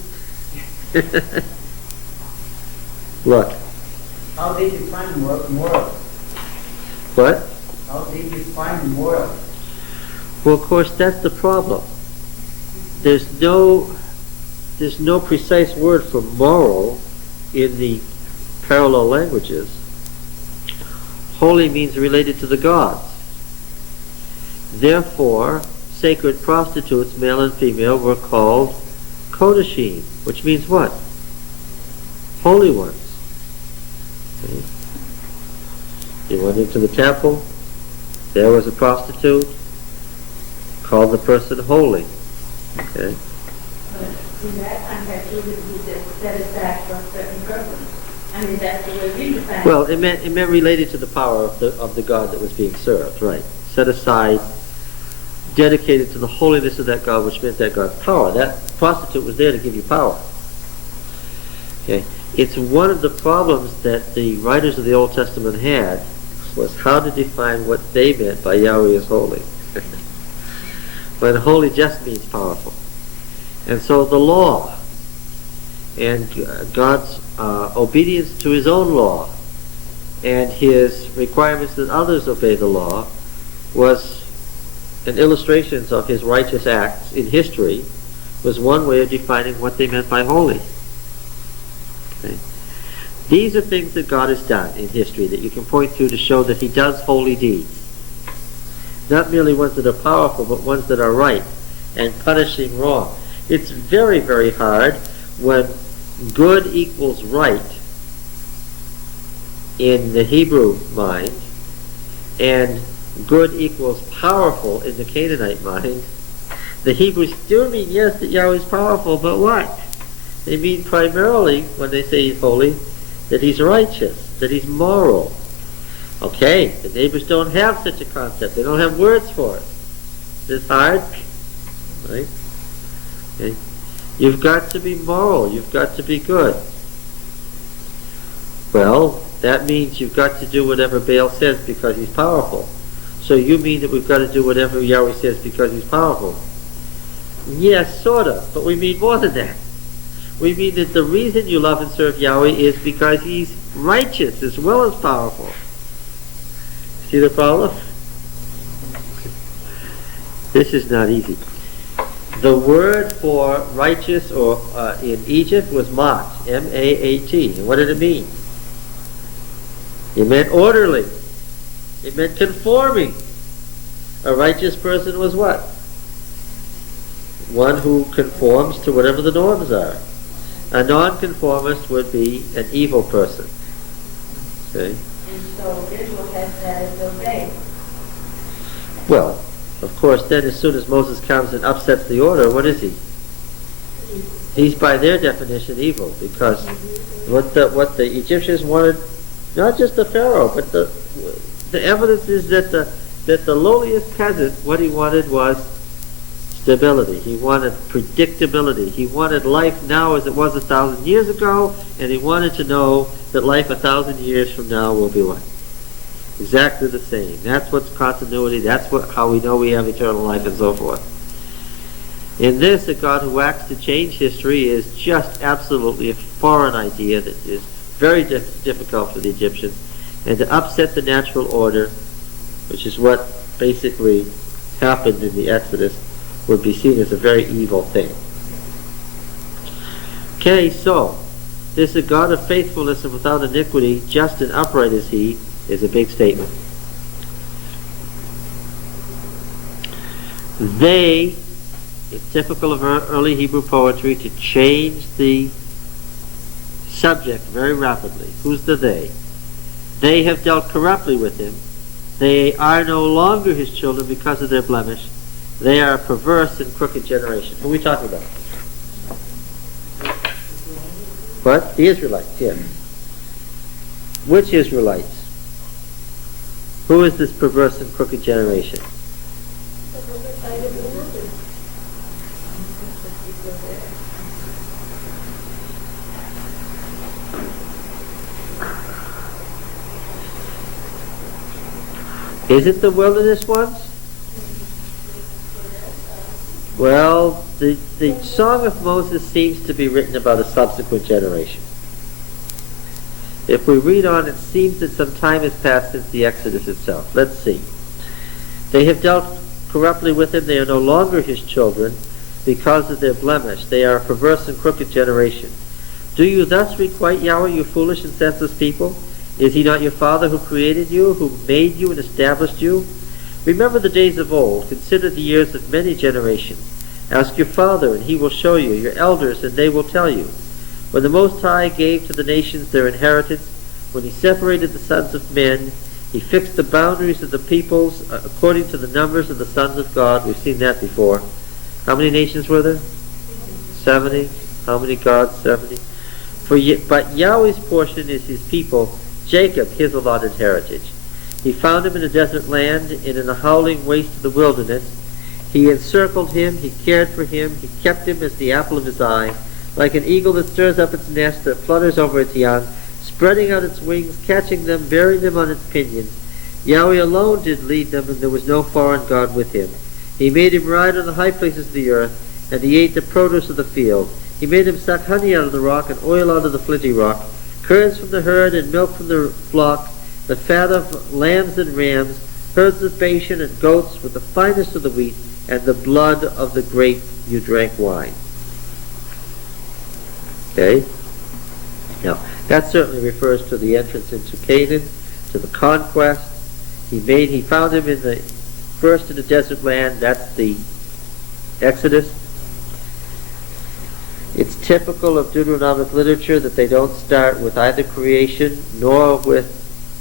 Look. How they define moral? What? How they define moral? Well, of course, that's the problem. There's no precise word for moral in the parallel languages. Holy means related to the gods. Therefore, sacred prostitutes, male and female, were called kodashim, which means what? Holy ones. Okay. You went into the temple, there was a prostitute, called the person holy. Okay. But in that context, we would just set aside for a certain purpose. I mean, that's the way we define it. Well, it meant related to the power of the God that was being served, right? Set aside, dedicated to the holiness of that God, which meant that God's power. That prostitute was there to give you power. Okay, it's one of the problems that the writers of the Old Testament had was how to define what they meant by Yahweh is holy. When holy just means powerful. And so the law and God's obedience to his own law and his requirements that others obey the law was an illustrations of his righteous acts in history was one way of defining what they meant by holy. Okay. These are things that God has done in history that you can point to show that he does holy deeds. Not merely ones that are powerful, but ones that are right and punishing wrong. It's very, very hard when good equals right in the Hebrew mind and good equals powerful in the Canaanite mind. The Hebrews still mean, yes, that Yahweh is powerful, but what? They mean primarily, when they say he's holy, that he's righteous, that he's moral. Okay, the neighbors don't have such a concept. They don't have words for it. It's hard, right? Okay. You've got to be moral. You've got to be good. Well, that means you've got to do whatever Baal says because he's powerful. So you mean that we've got to do whatever Yahweh says because he's powerful? Yes, sort of, but we mean more than that. We mean that the reason you love and serve Yahweh is because he's righteous as well as powerful. See the problem? This is not easy. The word for righteous or in Egypt was Maat, M-A-A-T. And what did it mean? It meant orderly. It meant conforming. A righteous person was what? One who conforms to whatever the norms are. A nonconformist would be an evil person. See? And so Israel has that as obey. Well, of course, then as soon as Moses comes and upsets the order, what is he? He's by their definition evil, because what the Egyptians wanted, not just the Pharaoh, but the evidence is that the lowliest peasant, what he wanted was stability. He wanted predictability. He wanted life now as it was 1,000 years ago, and he wanted to know that life 1,000 years from now will be like exactly the same. That's what's continuity. That's how we know we have eternal life, and so forth. In this, a God who acts to change history is just absolutely a foreign idea that is very difficult for the Egyptians, and to upset the natural order, which is what basically happened in the Exodus, would be seen as a very evil thing. Okay, so this is a God of faithfulness and without iniquity, just and upright is he, is a big statement. They, it's typical of early Hebrew poetry to change the subject very rapidly. Who's the they? They have dealt corruptly with him. They are no longer his children because of their blemish. They are a perverse and crooked generation. Who are we talking about? What? The Israelites, yes. Which Israelites? Who is this perverse and crooked generation? Is it the wilderness ones? Well, the Song of Moses seems to be written about a subsequent generation. If we read on, it seems that some time has passed since the Exodus itself. Let's see. They have dealt corruptly with him. They are no longer his children because of their blemish. They are a perverse and crooked generation. Do you thus requite Yahweh, you foolish and senseless people? Is he not your Father who created you, who made you and established you? Remember the days of old. Consider the years of many generations. Ask your father, and he will show you, your elders, and they will tell you. When the Most High gave to the nations their inheritance, when he separated the sons of men, he fixed the boundaries of the peoples according to the numbers of the sons of God. We've seen that before. How many nations were there? 70. How many gods? 70. But Yahweh's portion is his people, Jacob his allotted heritage. He found him in a desert land and in a howling waste of the wilderness. He encircled him, he cared for him, he kept him as the apple of his eye, like an eagle that stirs up its nest, that flutters over its young, spreading out its wings, catching them, bearing them on its pinions. Yahweh alone did lead them, and there was no foreign god with him. He made him ride on the high places of the earth, and he ate the produce of the field. He made him suck honey out of the rock and oil out of the flinty rock, curds from the herd and milk from the flock, the fat of lambs and rams, herds of Bashan and goats, with the finest of the wheat, and the blood of the grape you drank wine. Okay? Now, that certainly refers to the entrance into Canaan, to the conquest. He found him first in the desert land. That's the Exodus. It's typical of Deuteronomic literature that they don't start with either creation nor with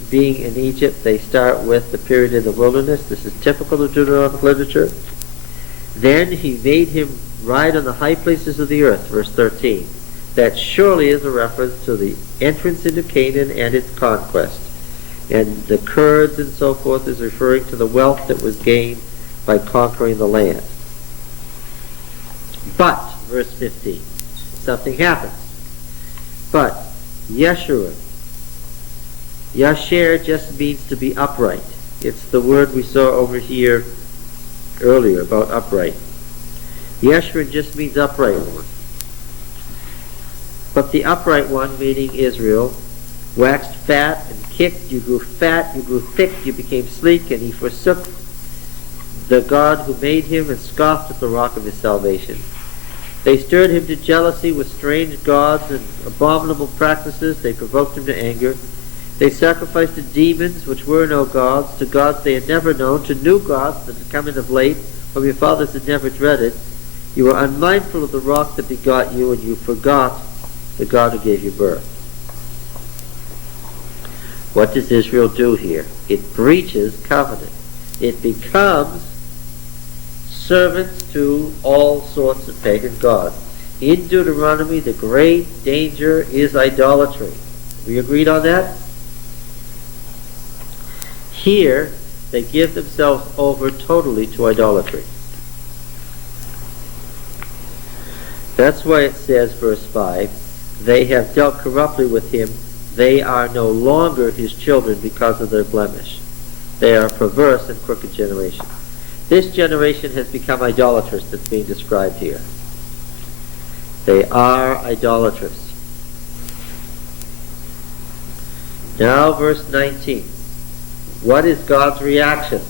being in Egypt. They start with the period in the wilderness. This is typical of Deuteronomic literature. Then he made him ride on the high places of the earth, verse 13. That surely is a reference to the entrance into Canaan and its conquest. And the Kurds and so forth is referring to the wealth that was gained by conquering the land. But, verse 15, something happens. But, Yeshurun, Yasher just means to be upright. It's the word we saw over here earlier about upright. Yeshurun just means upright one. But the upright one, meaning Israel, waxed fat and kicked. You grew fat, you grew thick, you became sleek, and he forsook the God who made him and scoffed at the rock of his salvation. They stirred him to jealousy with strange gods and abominable practices. They provoked him to anger. They sacrificed to demons which were no gods, to gods they had never known, to new gods that had come in of late, whom your fathers had never dreaded. You were unmindful of the rock that begot you, and you forgot the God who gave you birth. What does Israel do here? It breaches covenant. It becomes servants to all sorts of pagan gods. In Deuteronomy, the great danger is idolatry. We agreed on that? Here, they give themselves over totally to idolatry. That's why it says, verse 5, they have dealt corruptly with him. They are no longer his children because of their blemish. They are a perverse and crooked generation. This generation has become idolatrous that's being described here. They are idolatrous. Now verse 19. What is God's reaction?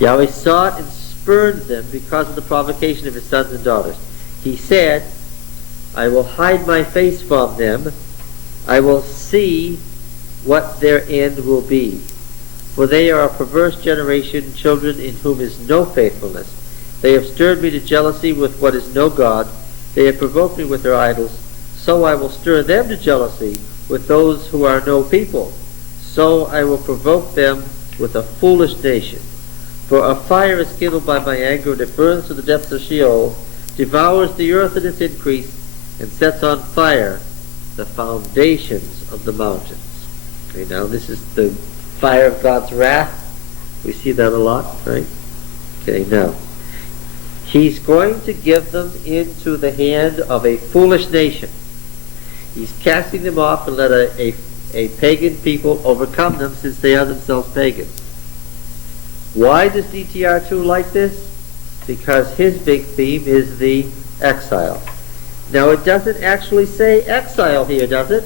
Yahweh sought and spurned them because of the provocation of his sons and daughters. He said, I will hide my face from them. I will see what their end will be. For they are a perverse generation, children in whom is no faithfulness. They have stirred me to jealousy with what is no God. They have provoked me with their idols. So I will stir them to jealousy with those who are no people. So I will provoke them with a foolish nation. For a fire is kindled by my anger, and it burns to the depths of Sheol, devours the earth in its increase, and sets on fire the foundations of the mountains. Okay, now this is the fire of God's wrath. We see that a lot, right? Okay, now he's going to give them into the hand of a foolish nation. He's casting them off and let a pagan people overcome them, since they are themselves pagans. Why does DTR2 like this? Because his big theme is the exile. Now it doesn't actually say exile here, does it?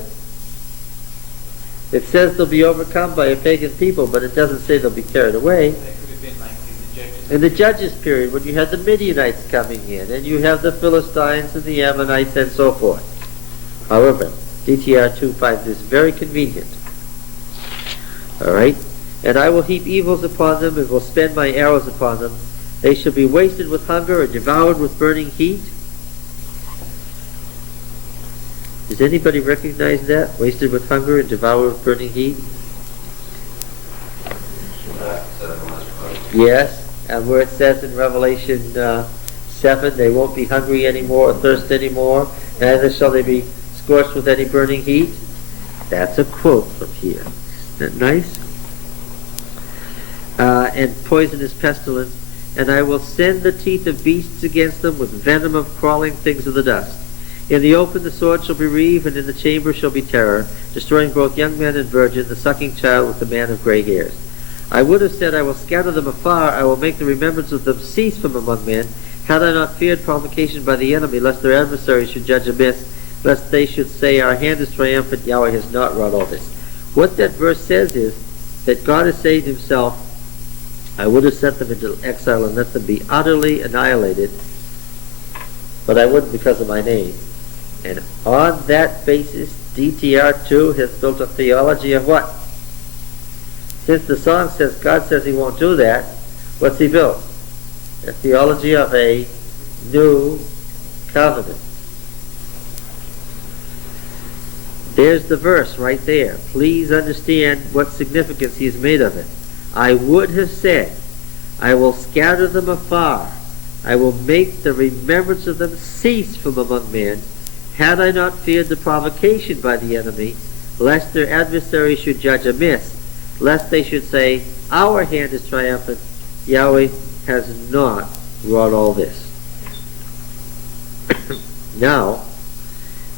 It says they'll be overcome by a pagan people, but it doesn't say they'll be carried away. That could have been like in the Judges. In the Judges period, when you had the Midianites coming in, and you have the Philistines and the Ammonites and so forth. However, DTR2 finds this very convenient. Alright? And I will heap evils upon them, and will spend my arrows upon them. They shall be wasted with hunger, and devoured with burning heat. Does anybody recognize that? Wasted with hunger and devoured with burning heat? Yes, and where it says in Revelation 7, they won't be hungry anymore or thirst anymore, neither shall they be scorched with any burning heat. That's a quote from here. Isn't that nice? And poisonous pestilence, and I will send the teeth of beasts against them with venom of crawling things of the dust. In the open the sword shall be reaved, and in the chamber shall be terror, destroying both young man and virgin, the sucking child with the man of gray hairs. I would have said, I will scatter them afar, I will make the remembrance of them cease from among men, had I not feared provocation by the enemy, lest their adversaries should judge amiss, lest they should say, our hand is triumphant, Yahweh has not wrought all this. What that verse says is that God is saying to himself, I would have sent them into exile and let them be utterly annihilated, but I wouldn't because of my name. And on that basis, DTR2 has built a theology of what? Since the song says God says he won't do that, what's he built? A theology of a new covenant. There's the verse right there. Please understand what significance he's made of it. I would have said, I will scatter them afar. I will make the remembrance of them cease from among men, had I not feared the provocation by the enemy, lest their adversaries should judge amiss, lest they should say, our hand is triumphant, Yahweh has not wrought all this. Now,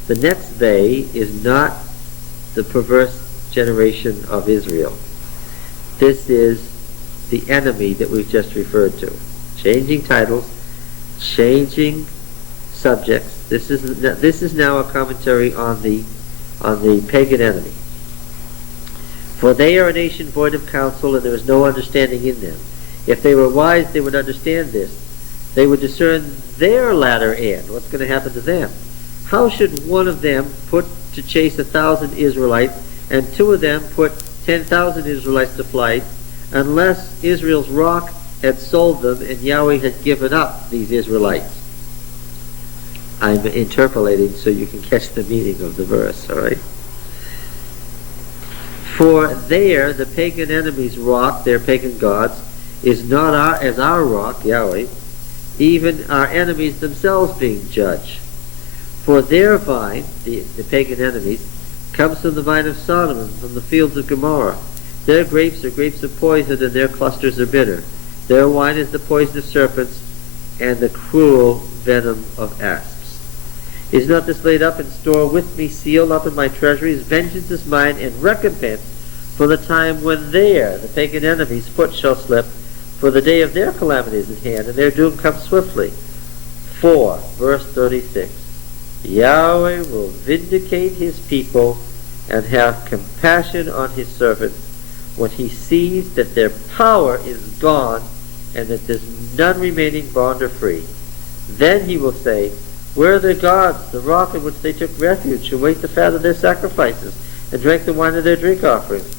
the next day is not the perverse generation of Israel. This is the enemy that we've just referred to. Changing titles, changing subjects. This is now a commentary on the pagan enemy. For they are a nation void of counsel, and there is no understanding in them. If they were wise, they would understand this. They would discern their latter end. What's going to happen to them? How should one of them put to chase 1,000 Israelites, and two of them put 10,000 Israelites to flight, unless Israel's rock had sold them, and Yahweh had given up these Israelites. I'm interpolating so you can catch the meaning of the verse, all right? For there, the pagan enemy's rock, their pagan gods, is not as our rock, Yahweh, even our enemies themselves being judged. For their vine, the pagan enemies, comes from the vine of Sodom and from the fields of Gomorrah. Their grapes are grapes of poison, and their clusters are bitter. Their wine is the poison of serpents and the cruel venom of asps. Is not this laid up in store with me, sealed up in my treasuries? Vengeance is mine, and recompense for the time when the pagan enemy's foot shall slip, for the day of their calamity is at hand, and their doom comes swiftly. For, verse 36, Yahweh will vindicate his people and have compassion on his servants when he sees that their power is gone and that there's none remaining bond or free. Then he will say, where are their gods, the rock in which they took refuge, who ate the fat of their sacrifices and drank the wine of their drink offerings?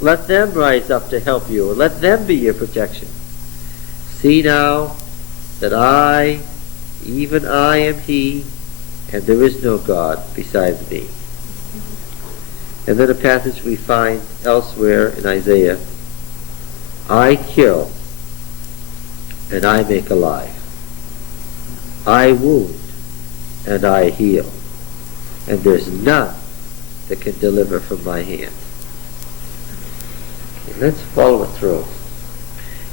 Let them rise up to help you, and let them be your protection. See now that I, even I am he, and there is no God besides me. And then a passage we find elsewhere in Isaiah, I kill, and I make alive. I wound, and I heal. And there's none that can deliver from my hand. And let's follow it through.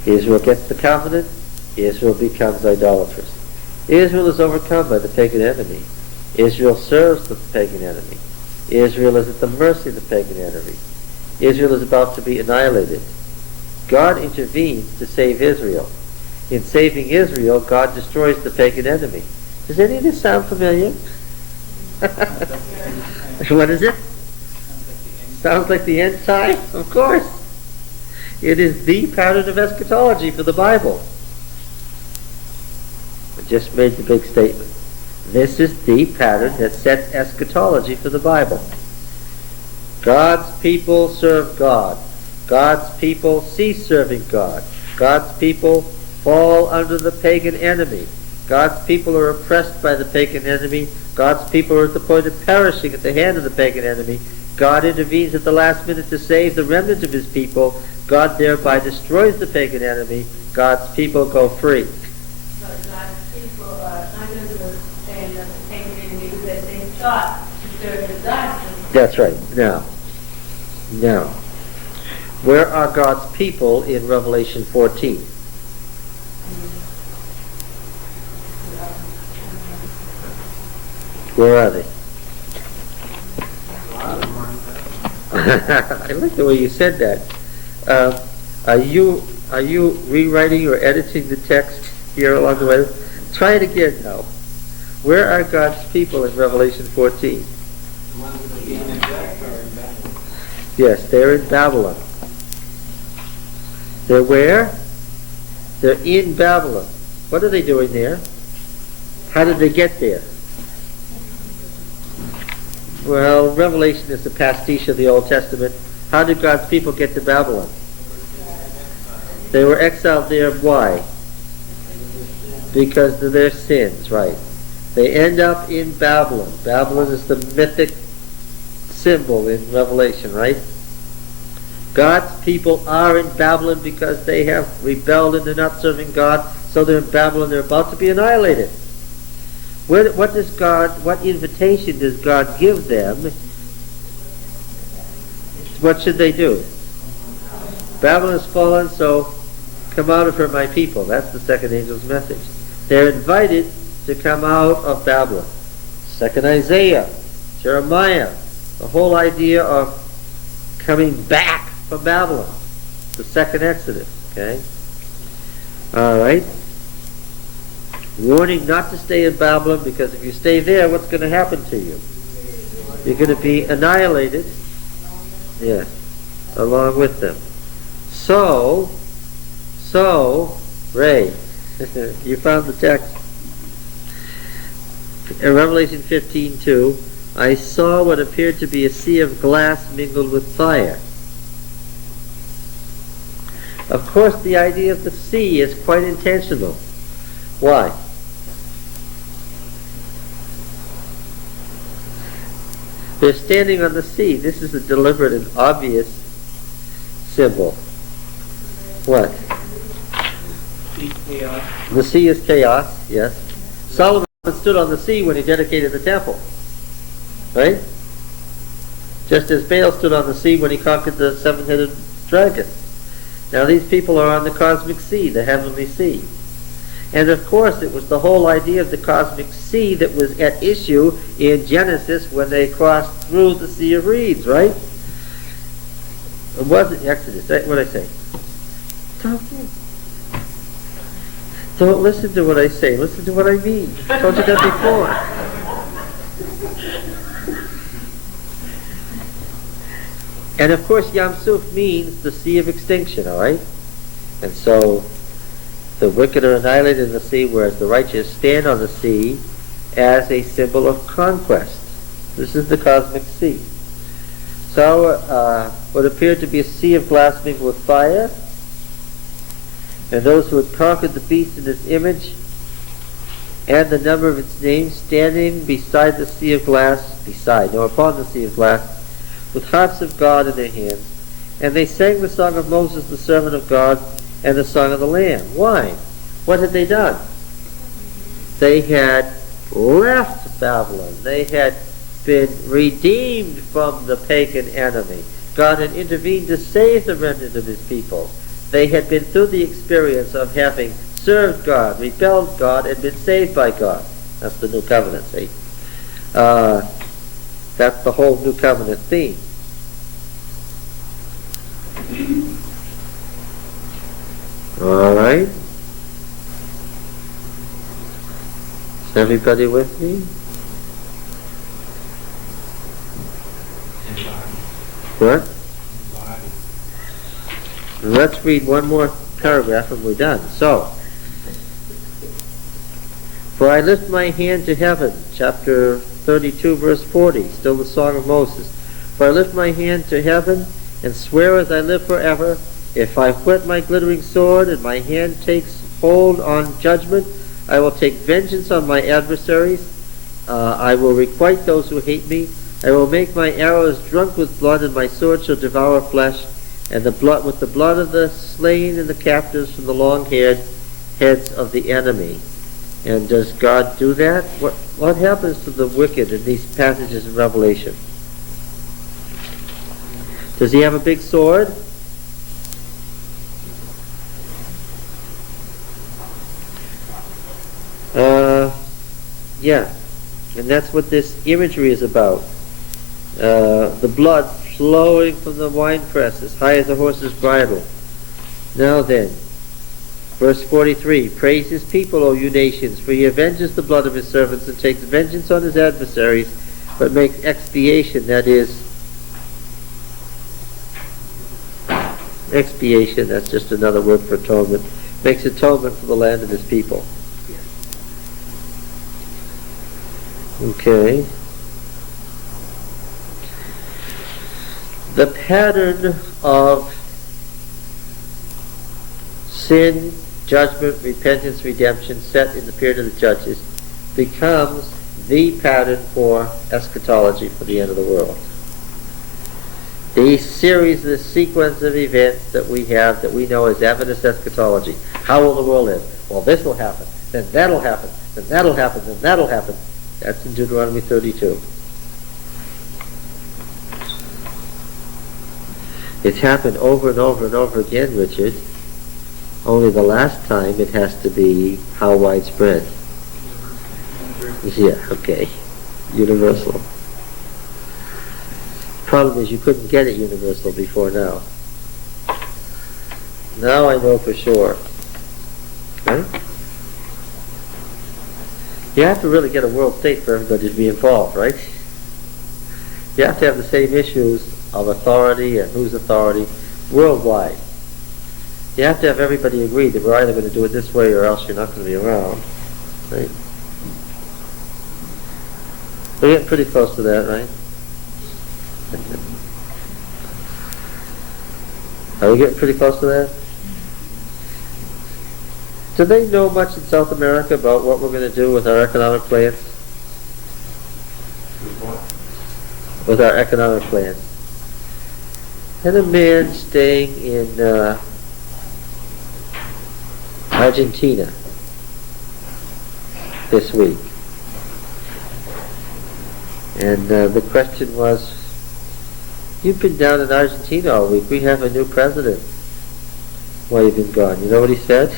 Israel gets the covenant, Israel becomes idolatrous. Israel is overcome by the pagan enemy. Israel serves the pagan enemy. Israel is at the mercy of the pagan enemy. Israel is about to be annihilated. God intervenes to save Israel. In saving Israel, God destroys the pagan enemy. Does any of this sound familiar? What is it? Sounds like the end time? Of course. It is the pattern of eschatology for the Bible. I just made the big statement. This is the pattern that sets eschatology for the Bible. God's people serve God. God's people cease serving God. God's people fall under the pagan enemy. God's people are oppressed by the pagan enemy. God's people are at the point of perishing at the hand of the pagan enemy. God intervenes at the last minute to save the remnant of his people. God thereby destroys the pagan enemy. God's people go free. So God's people are under the stand of the pagan enemy because they thought to serve the gods. That's right. Now, where are God's people in Revelation 14? Where are they? I like the way you said that. Are you rewriting or editing the text here along the way? Try it again now. Where are God's people in Revelation 14? Yes, they're in Babylon. They're where? They're in Babylon. What are they doing there? How did they get there? Well, Revelation is a pastiche of the Old Testament. How did God's people get to Babylon? They were exiled there. Why? Because of their sins, right. They end up in Babylon. Babylon is the mythic symbol in Revelation, right? God's people are in Babylon because they have rebelled and they're not serving God, so they're in Babylon. They're about to be annihilated. What invitation does God give them? What should they do? Babylon has fallen, so come out of her, my people. That's the second angel's message. They're invited to come out of Babylon. Second Isaiah, Jeremiah, the whole idea of coming back from Babylon, the second Exodus, okay? All right. Warning not to stay in Babylon, because if you stay there, what's going to happen to you? You're going to be annihilated. Yes, along with them. So, Ray, you found the text. In Revelation 15:2, I saw what appeared to be a sea of glass mingled with fire. Of course, the idea of the sea is quite intentional. Why? They're standing on the sea. This is a deliberate and obvious symbol. What? Sea chaos. The sea is chaos, yes. Solomon stood on the sea when he dedicated the temple. Right? Just as Baal stood on the sea when he conquered the seven-headed dragon. Now these people are on the cosmic sea, the heavenly sea. And of course it was the whole idea of the cosmic sea that was at issue in Genesis when they crossed through the Sea of Reeds, right? It wasn't Exodus. What did I say? Don't listen to what I say. Listen to what I mean. I told you that before. And of course Yam Suf means the sea of extinction, all right? And so the wicked are annihilated in the sea, whereas the righteous stand on the sea as a symbol of conquest. This is the cosmic sea. So what appeared to be a sea of glass mingled with fire, and those who had conquered the beast in its image and the number of its names, standing beside the sea of glass, upon the sea of glass, with harps of God in their hands. And they sang the song of Moses, the servant of God, and the song of the Lamb. Why? What had they done? They had left Babylon. They had been redeemed from the pagan enemy. God had intervened to save the remnant of his people. They had been through the experience of having served God, rebelled God, and been saved by God. That's the New Covenant, see? That's the whole New Covenant theme. All right. Is everybody with me? What? Let's read one more paragraph and we're done. So, for I lift my hand to heaven, chapter 32, verse 40, still the Song of Moses. For I lift my hand to heaven and swear as I live forever, if I whet my glittering sword and my hand takes hold on judgment, I will take vengeance on my adversaries. I will requite those who hate me. I will make my arrows drunk with blood, and my sword shall devour flesh, and with the blood of the slain and the captives from the long-haired heads of the enemy. And does God do that? What happens to the wicked in these passages in Revelation? Does he have a big sword? Yeah. And that's what this imagery is about. The blood flowing from the winepress as high as a horse's bridle. Now then, verse 43, praise his people, O you nations, for he avenges the blood of his servants and takes vengeance on his adversaries, but makes expiation, that is, expiation, that's just another word for atonement, makes atonement for the land of his people. Okay. The pattern of sin, judgment, repentance, redemption set in the period of the judges becomes the pattern for eschatology for the end of the world. The series, the sequence of events that we have that we know as Adventist eschatology. How will the world end? Well, this will happen, then that'll happen, then that'll happen, then that'll happen. That's in Deuteronomy 32. It's happened over and over and over again, Richard. Only the last time it has to be how widespread. Yeah, okay. Universal. Problem is you couldn't get it universal before now. Now I know for sure. Right? You have to really get a world state for everybody to be involved, right? You have to have the same issues of authority and whose authority worldwide. You have to have everybody agree that we're either going to do it this way or else you're not going to be around. Right? We're getting pretty close to that, right? Are we getting pretty close to that? Do they know much in South America about what we're going to do with our economic plans? With our economic plans. Had a man staying in Argentina this week. And the question was, you've been down in Argentina all week. We have a new president. While you've been gone. You know what he said?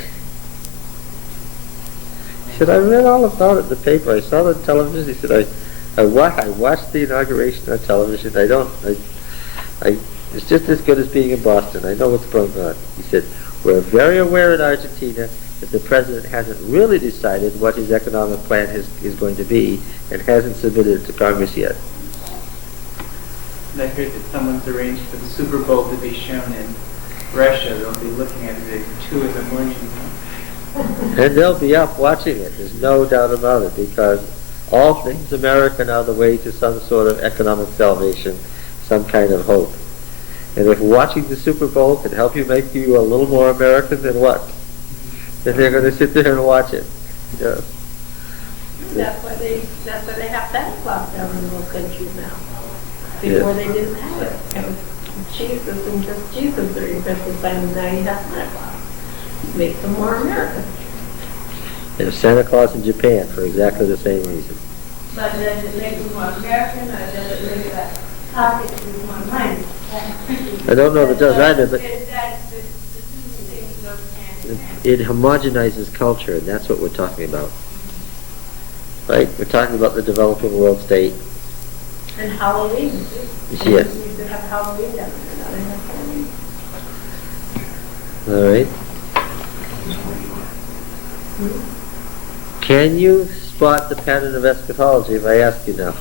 He said, I read all about it in the paper. I saw it on television. He said, I watched the inauguration on television. It's just as good as being in Boston. I know what's going on. He said, we're very aware in Argentina that the president hasn't really decided what his economic plan is going to be and hasn't submitted it to Congress yet. And I heard that someone's arranged for the Super Bowl to be shown in Russia. They'll be looking at it at 2 in the morning. And they'll be up watching it. There's no doubt about it, because all things American are the way to some sort of economic salvation, some kind of hope. And if watching the Super Bowl can help you make you a little more American, then what? Then they're going to sit there and watch it. Yeah. That's why they have Santa Claus down in those countries now. Before they didn't have it. It was Jesus and just Jesus during Christmas time, and now you have Santa Claus. Makes them more American. And Santa Claus in Japan for exactly the same reason. But does it make them more American, or does it make that pocket with more money? I don't know if it does either, but That's the two things go hand in hand. it homogenizes culture, and that's what we're talking about. Right? We're talking about the developing world state. And Halloween, too. Yes. We used to have Halloween down there, now they have Halloween. All right. Can you spot the pattern of eschatology if I ask you now?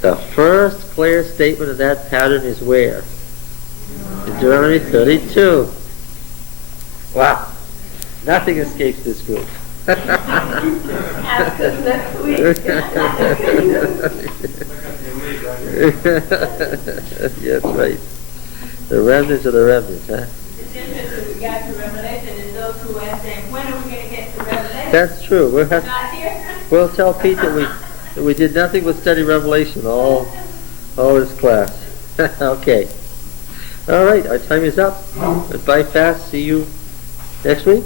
The first clear statement of that pattern is where? Deuteronomy 32. Wow. Nothing escapes this group. Ask us next week. Yes, right. The remnants of the remnants, huh? It's interesting, we got to Revelation, and those who are saying, when are we going to get to Revelation? That's true. Not here. We'll tell Pete that we did nothing but study Revelation all this class. Okay. All right, our time is up. Goodbye fast. See you next week.